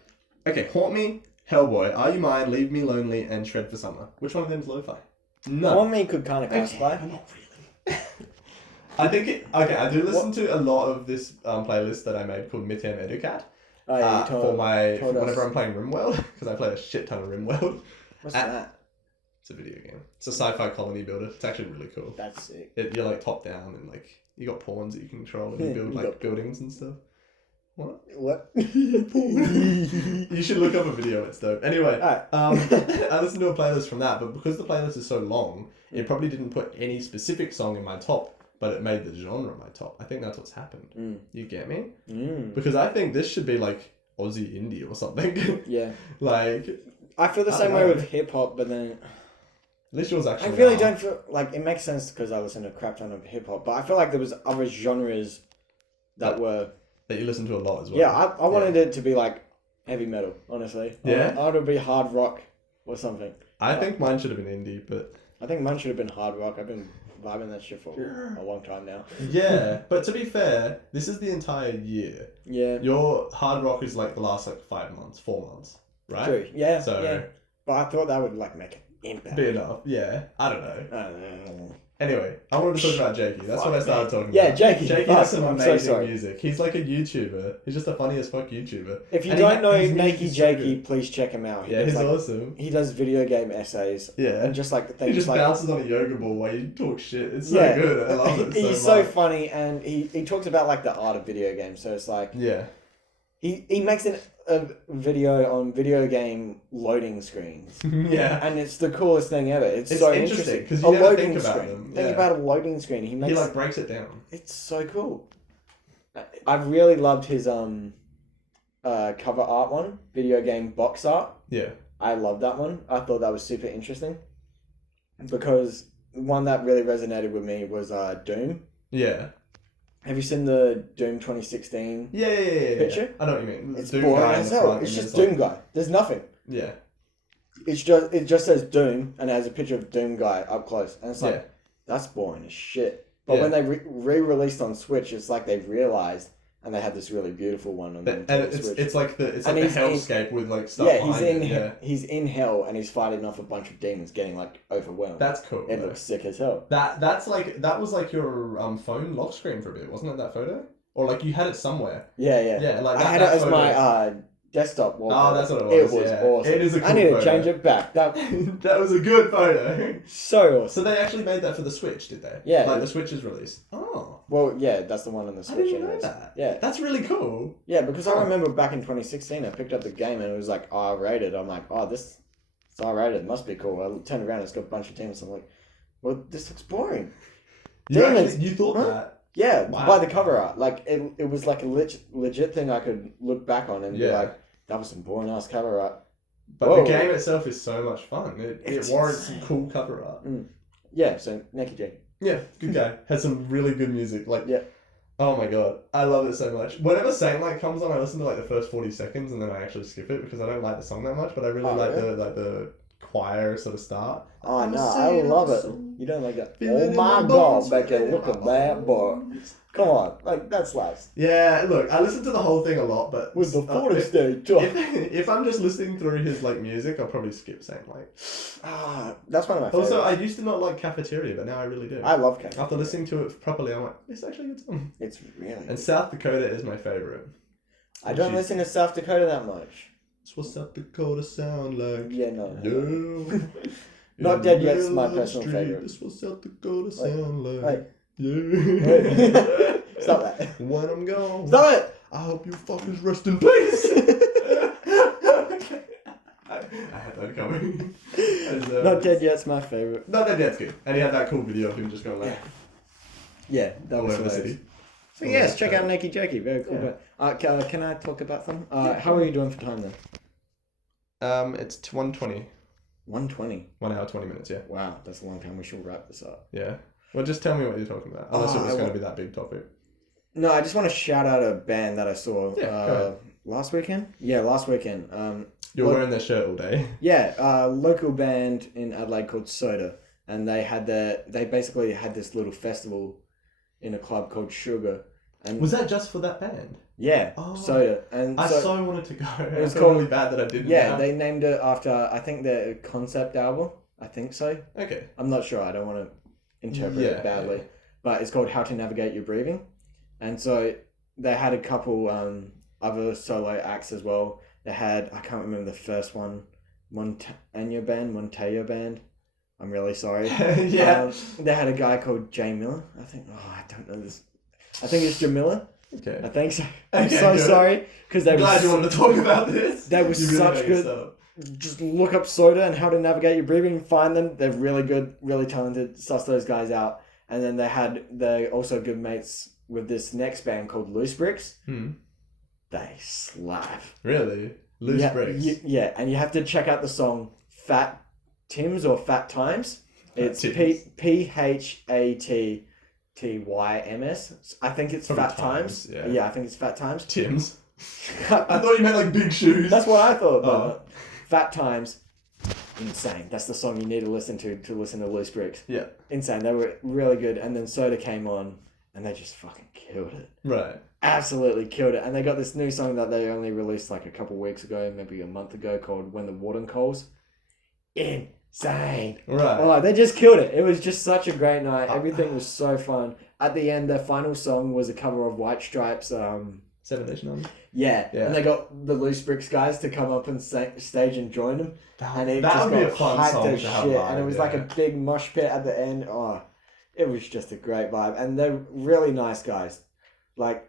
okay, Haunt Me, Hellboy, Are You Mine, Leave Me Lonely, and Shred for Summer. Which one of them is lo-fi? No. Haunt Me could kind of classify. But not really. I think it. Okay, I do listen to a lot of this playlist that I made called Mitem Educat. Whenever I'm playing RimWorld, because I play a shit ton of RimWorld. What's that? It's a video game. It's a sci-fi colony builder. It's actually really cool. That's sick. You're like top down and like you got pawns that you can control and you build like buildings and stuff. What? You should look up a video. It's dope. Anyway, I listened to a playlist from that, but because the playlist is so long, it probably didn't put any specific song in my top, but it made the genre my top. I think that's what's happened. You get me? Because I think this should be like Aussie indie or something. Yeah. Like I feel the same way with hip hop, but then this was actually. I really don't feel like it makes sense because I listen to a crap ton of hip hop, but I feel like there was other genres that you listen to a lot as well. Yeah, I wanted it to be like heavy metal, honestly. Yeah, I wanted it to be hard rock or something. I think mine should have been indie, but I think mine should have been hard rock. I've been vibing that shit for a long time now. Yeah, but to be fair, this is the entire year. Yeah, your hard rock is like the last like 4 months, right? True. Yeah. So, yeah. But I thought that would like make an impact. Be enough. Yeah. I don't know. Anyway, I wanted to talk about Jakey. That's what I started talking about. Yeah, Jakey. Jakey has some amazing music. He's like a YouTuber. He's just the funniest fuck YouTuber. If you don't know Nakey Jakey, please check him out. He's awesome. He does video game essays. Yeah. And just like the thing. He just bounces on a yoga ball while you talk shit. It's so good. I love it. He's so funny, and he talks about like the art of video games. So it's like he makes it a video on video game loading screens. Yeah. And it's the coolest thing ever. It's so interesting because you never think about them. Think about a loading screen. He like breaks it down. It's so cool. I really loved his cover art one, video game box art. Yeah. I loved that one. I thought that was super interesting. Because one that really resonated with me was Doom. Yeah. Have you seen the Doom 2016 Yeah. picture? I know what you mean. It's Doom boring guy as in the hell. front It's and just there's, Doom guy. There's nothing. Yeah. It just says Doom and it has a picture of Doom guy up close. And it's like, that's boring as shit. But when they re-released on Switch, it's like they realized, and they had this really beautiful one on the Switch. It's like the hellscape with like stuff he's in hell and he's fighting off a bunch of demons, getting like overwhelmed. That's cool. It looks sick as hell. That was like your phone lock screen for a bit, wasn't it? That photo, or like you had it somewhere. Yeah. Like I had it as my desktop wallpaper. Oh, that's what it was. It was awesome. It is a cool I need photo. to change it back. That that was a good photo. So awesome. So they actually made that for the Switch, did they? Yeah. Like the Switch is released. Oh. Well, yeah, that's the one on the Switch. I didn't know that. Yeah. That's really cool. Yeah, because I remember back in 2016, I picked up the game and it was like R-rated. I'm like, oh, this it's R-rated. It must be cool. I turned around and it's got a bunch of demons. I'm like, well, this looks boring. You thought that? Yeah, wow. By the cover art. Like, it was like a legit thing I could look back on and be like, that was some boring ass cover art. But the game itself is so much fun. It warrants some cool cover art. Yeah, so Neki J. Yeah, good guy. Has some really good music. Like, oh my god, I love it so much. Whenever Saint Light comes on, I listen to like the first 40 seconds and then I actually skip it because I don't like the song that much. But I really like the choir sort of start. Oh no, I love it. You don't like that? Oh my god, Becky, look at that boy. Come on, like that's life. Yeah, look, I listen to the whole thing a lot, but with the 40 stage. If I'm just listening through his like music, I'll probably skip Saint Light. That's one of my favorites. Also, I used to not like Cafeteria, but now I really do. I love Cafeteria. After listening to it properly, I'm like, it's actually a good song. It's really good. And South Dakota is my favorite. I don't listen to South Dakota that much. That's what South Dakota sound like. Yeah, no. Yeah. Not Dead Yet's my personal favorite. That's what South Dakota sound like. Yeah. Stop that. When I'm gone. Stop it. I hope you fuckers rest in peace. I had that coming. Not Dead Yet's my favorite. Not Dead Yet's good. And he had that cool video of him just going like... Yeah, that was the city. So yes, check out Neki Jackie. Very cool. Yeah. But, can I talk about something? How are you doing for time then? It's 1:20. 1:20. 1 hour 20 minutes. Yeah. Wow, that's a long time. We should wrap this up. Yeah. Well, just tell me what you're talking about. Unless it was going to be that big topic. No, I just want to shout out a band that I saw last weekend. Yeah, last weekend. You're wearing their shirt all day. Yeah, local band in Adelaide called Soda, and they basically had this little festival in a club called Sugar. And was that just for that band? Yeah, Soda. And I so wanted to go. It was called, really bad that I didn't. Yeah, they named it after, I think, their concept album. I think so. Okay. I'm not sure. I don't want to interpret it badly. Yeah. But it's called How to Navigate Your Breathing. And so they had a couple other solo acts as well. They had, I can't remember the first one, Montayo Band. I'm really sorry. Yeah. They had a guy called Jay Miller. I don't know this. I think it's Jamila. Okay. I think so. I'm so sorry. Because I'm glad you wanted to talk about this. They were such good. Just look up Soda and How to Navigate Your Breathing, find them. They're really good, really talented. Suss those guys out. And then they're also good mates with this next band called Loose Bricks. They slap. Really? Loose Bricks? Yeah, and you have to check out the song Fat Tims or Fat Times. It's PHATTYMS. I think it's Fat Times. Yeah, I think it's Fat Times. Tims? I thought you meant like big shoes. That's what I thought. But Fat Times. Insane. That's the song you need to listen to listen to Loose Bricks. Yeah. Insane. They were really good. And then Soda came on and they just fucking killed it. Right. Absolutely killed it. And they got this new song that they only released like a couple weeks ago, maybe a month ago, called When the Warden Calls. Insane. Right. Oh, they just killed it. It was just such a great night. Everything was so fun. At the end, their final song was a cover of White Stripes. 7 Nation Army? Yeah. And they got the Loose Bricks guys to come up and stage and join them. And it that just would be got a fun hyped song as to have shit. live, And it was like a big mosh pit at the end. Oh, it was just a great vibe. And they're really nice guys. Like,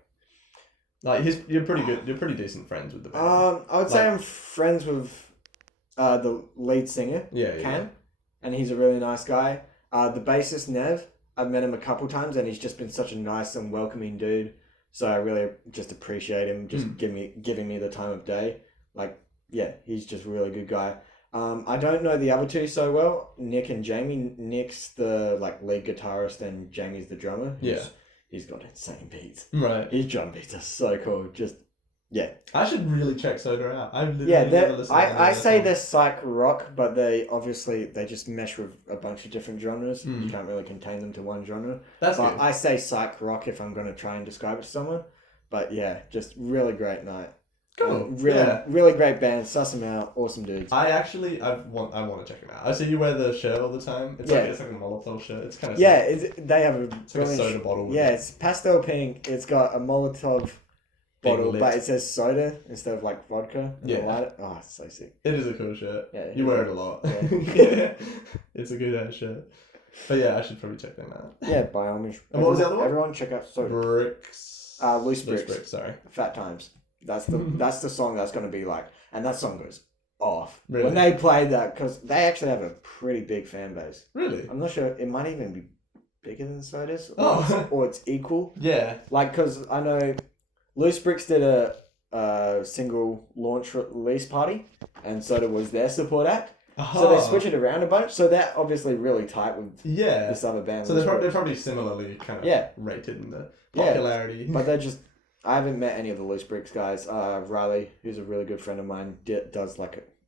Like you're pretty good. You're pretty decent friends with the band. I would say I'm friends with the lead singer, Yeah, Cam, and he's a really nice guy. The bassist, Nev, I've met him a couple times, and he's just been such a nice and welcoming dude. So I really just appreciate him just giving me the time of day. Like, yeah, he's just a really good guy. I don't know the other two so well, Nick and Jamie. Nick's the lead guitarist, and Jamie's the drummer. He's got insane beats. Right. His drum beats are so cool. Yeah. I should really check Soda out. I've literally never listened to I say song. they're psych rock, but they just mesh with a bunch of different genres. You can't really contain them to one genre. That's but good. I say psych rock if I'm going to try and describe it to someone. But yeah, just really great night. Cool. Really great band. Suss them out. Awesome dudes. I want to check them out. I see you wear the shirt all the time. It's like a Molotov shirt. It's kind of they have it's like a soda bottle. It's pastel pink. It's got a Molotov bottle, but it says soda instead of vodka. Oh, it's so sick. It is a cool shirt. Yeah, you wear it a lot. Yeah. It's a good ass shirt. But yeah, I should probably check them out. Yeah, by amish. And what was the other one? Everyone check out Soda. Bricks. Loose bricks. Sorry. Fat Times. That's the song that's gonna be and that song goes off Really? when they play that, because they actually have a pretty big fan base. Really? I'm not sure. It might even be bigger than Soda's, or it's equal. Yeah. Because I know Loose Bricks did a single launch release party, and Soda was their support act. So they switch it around a bunch. So they're obviously really tight with this other band. So they're probably similarly kind of rated in the popularity. But they're just... I haven't met any of the Loose Bricks guys. Riley, who's a really good friend of mine, does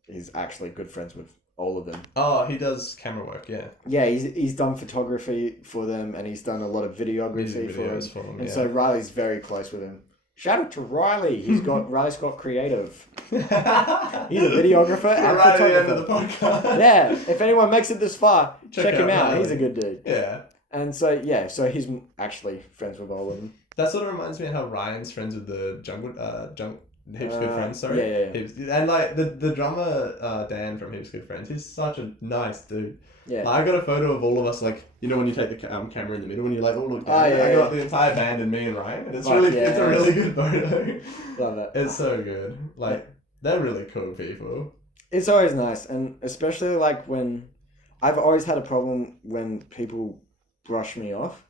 he's actually good friends with all of them. Oh, he does camera work, yeah. Yeah, he's done photography for them, and he's done a lot of videography for them. And so Riley's very close with him. Shout out to Riley. Riley's got creative. He's a videographer and right photographer. at the end of the podcast. Yeah, if anyone makes it this far, check him out. Riley. He's a good dude. Yeah. And so he's actually friends with all of them. That sort of reminds me of how Ryan's friends with the Heaps Good Friends, sorry. Yeah. Heaps, and the drummer Dan from Heaps Good Friends, he's such a nice dude. Yeah. I got a photo of all of us, when you take the camera in the middle and you all look down. I got the entire band and me and Ryan. And it's a really good photo. Love it. It's so good. They're really cool people. It's always nice, and especially when I've always had a problem when people brush me off.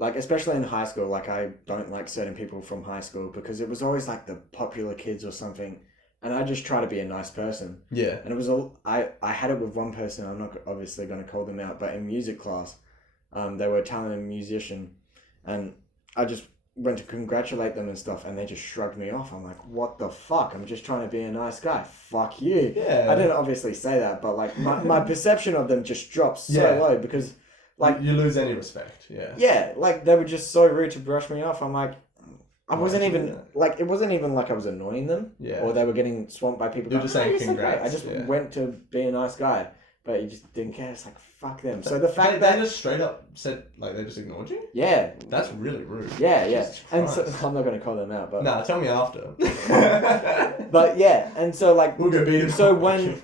Especially in high school, I don't like certain people from high school because it was always the popular kids or something, and I just try to be a nice person. Yeah. And it was I had it with one person. I'm not obviously going to call them out, but in music class, they were a talented musician, and I just went to congratulate them and stuff, and they just shrugged me off. I'm like, what the fuck? I'm just trying to be a nice guy. Fuck you. Yeah. I didn't obviously say that, but my perception of them just dropped so low because. You lose any respect, yeah. Yeah, they were just so rude to brush me off. I'm like, I wasn't even, it wasn't even I was annoying them. Yeah. Or they were getting swamped by people. You're just saying congrats. I just went to be a nice guy. But you just didn't care. It's fuck them. So the fact that... They just straight up said, they just ignored you? Yeah. That's really rude. Yeah. And so, I'm not going to call them out, but... Nah, tell me after. But yeah, and so we'll go beat so when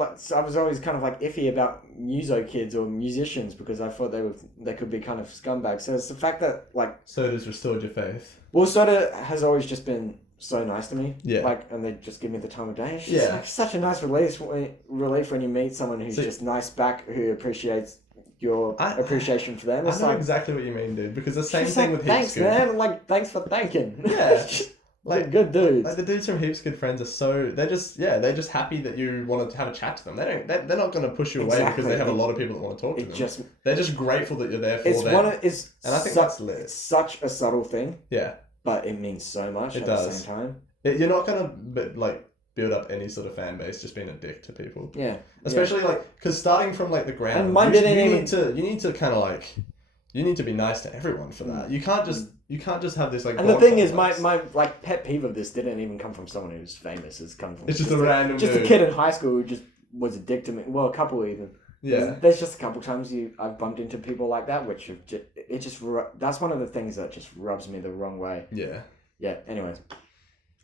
I was always kind of iffy about muso kids or musicians because I thought they could be kind of scumbags. So it's the fact that Soda's restored your faith. Well, Soda has always just been so nice to me. Yeah. And they just give me the time of day. It's just such a nice relief when you meet someone who's just nice back, who appreciates your appreciation for them. It's I know exactly what you mean, dude, because the same thing with Heaps Good. Thanks, man. Thanks for thanking. Yeah. Good dudes. The dudes from Heaps Good Friends are so... They're just happy that you want to have a chat to them. They're not going to push you away because they have a lot of people that want to talk to them. They're just grateful that you're there for them. And I think that's lit. It's such a subtle thing. Yeah. But it means so much at the same time. You're not going to build up any sort of fan base just being a dick to people. Yeah. Especially because starting from the ground, and mine didn't even... You need to kind of you need to be nice to everyone for that. You can't just have this And the thing is, my pet peeve of this didn't even come from someone who's famous. It's come from just a random just dude. A kid in high school who just was a dick to me. Well, a couple even. Yeah. There's just a couple times I've bumped into people like that, which that's one of the things that just rubs me the wrong way. Yeah. Yeah. Anyways.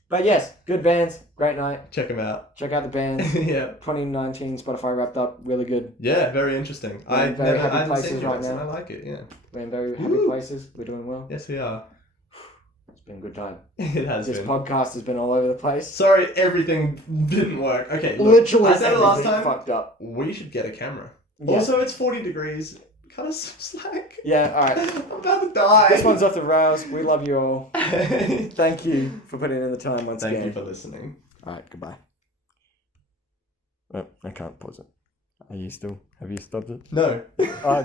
But yes, good bands, great night. Check them out. Check out the bands. Yeah. 2019 Spotify wrapped up, really good. Yeah, very interesting. We're in very happy places right now. I like it. Yeah. We're in very happy places. We're doing well. Yes, we are. been a good time. It has This been. podcast has been all over the place. Sorry, everything didn't work. Okay, look, Literally, I said it last everything time. fucked up. We should get a camera. Yeah. Also, it's 40 degrees. Cut us some slack. Yeah, all right. I'm about to die. This one's off the rails. We love you all. Thank you for putting in the time once again. Thank you for listening. All right, goodbye. Oh, I can't pause it. Are you still? Have you stopped it? No. Oh,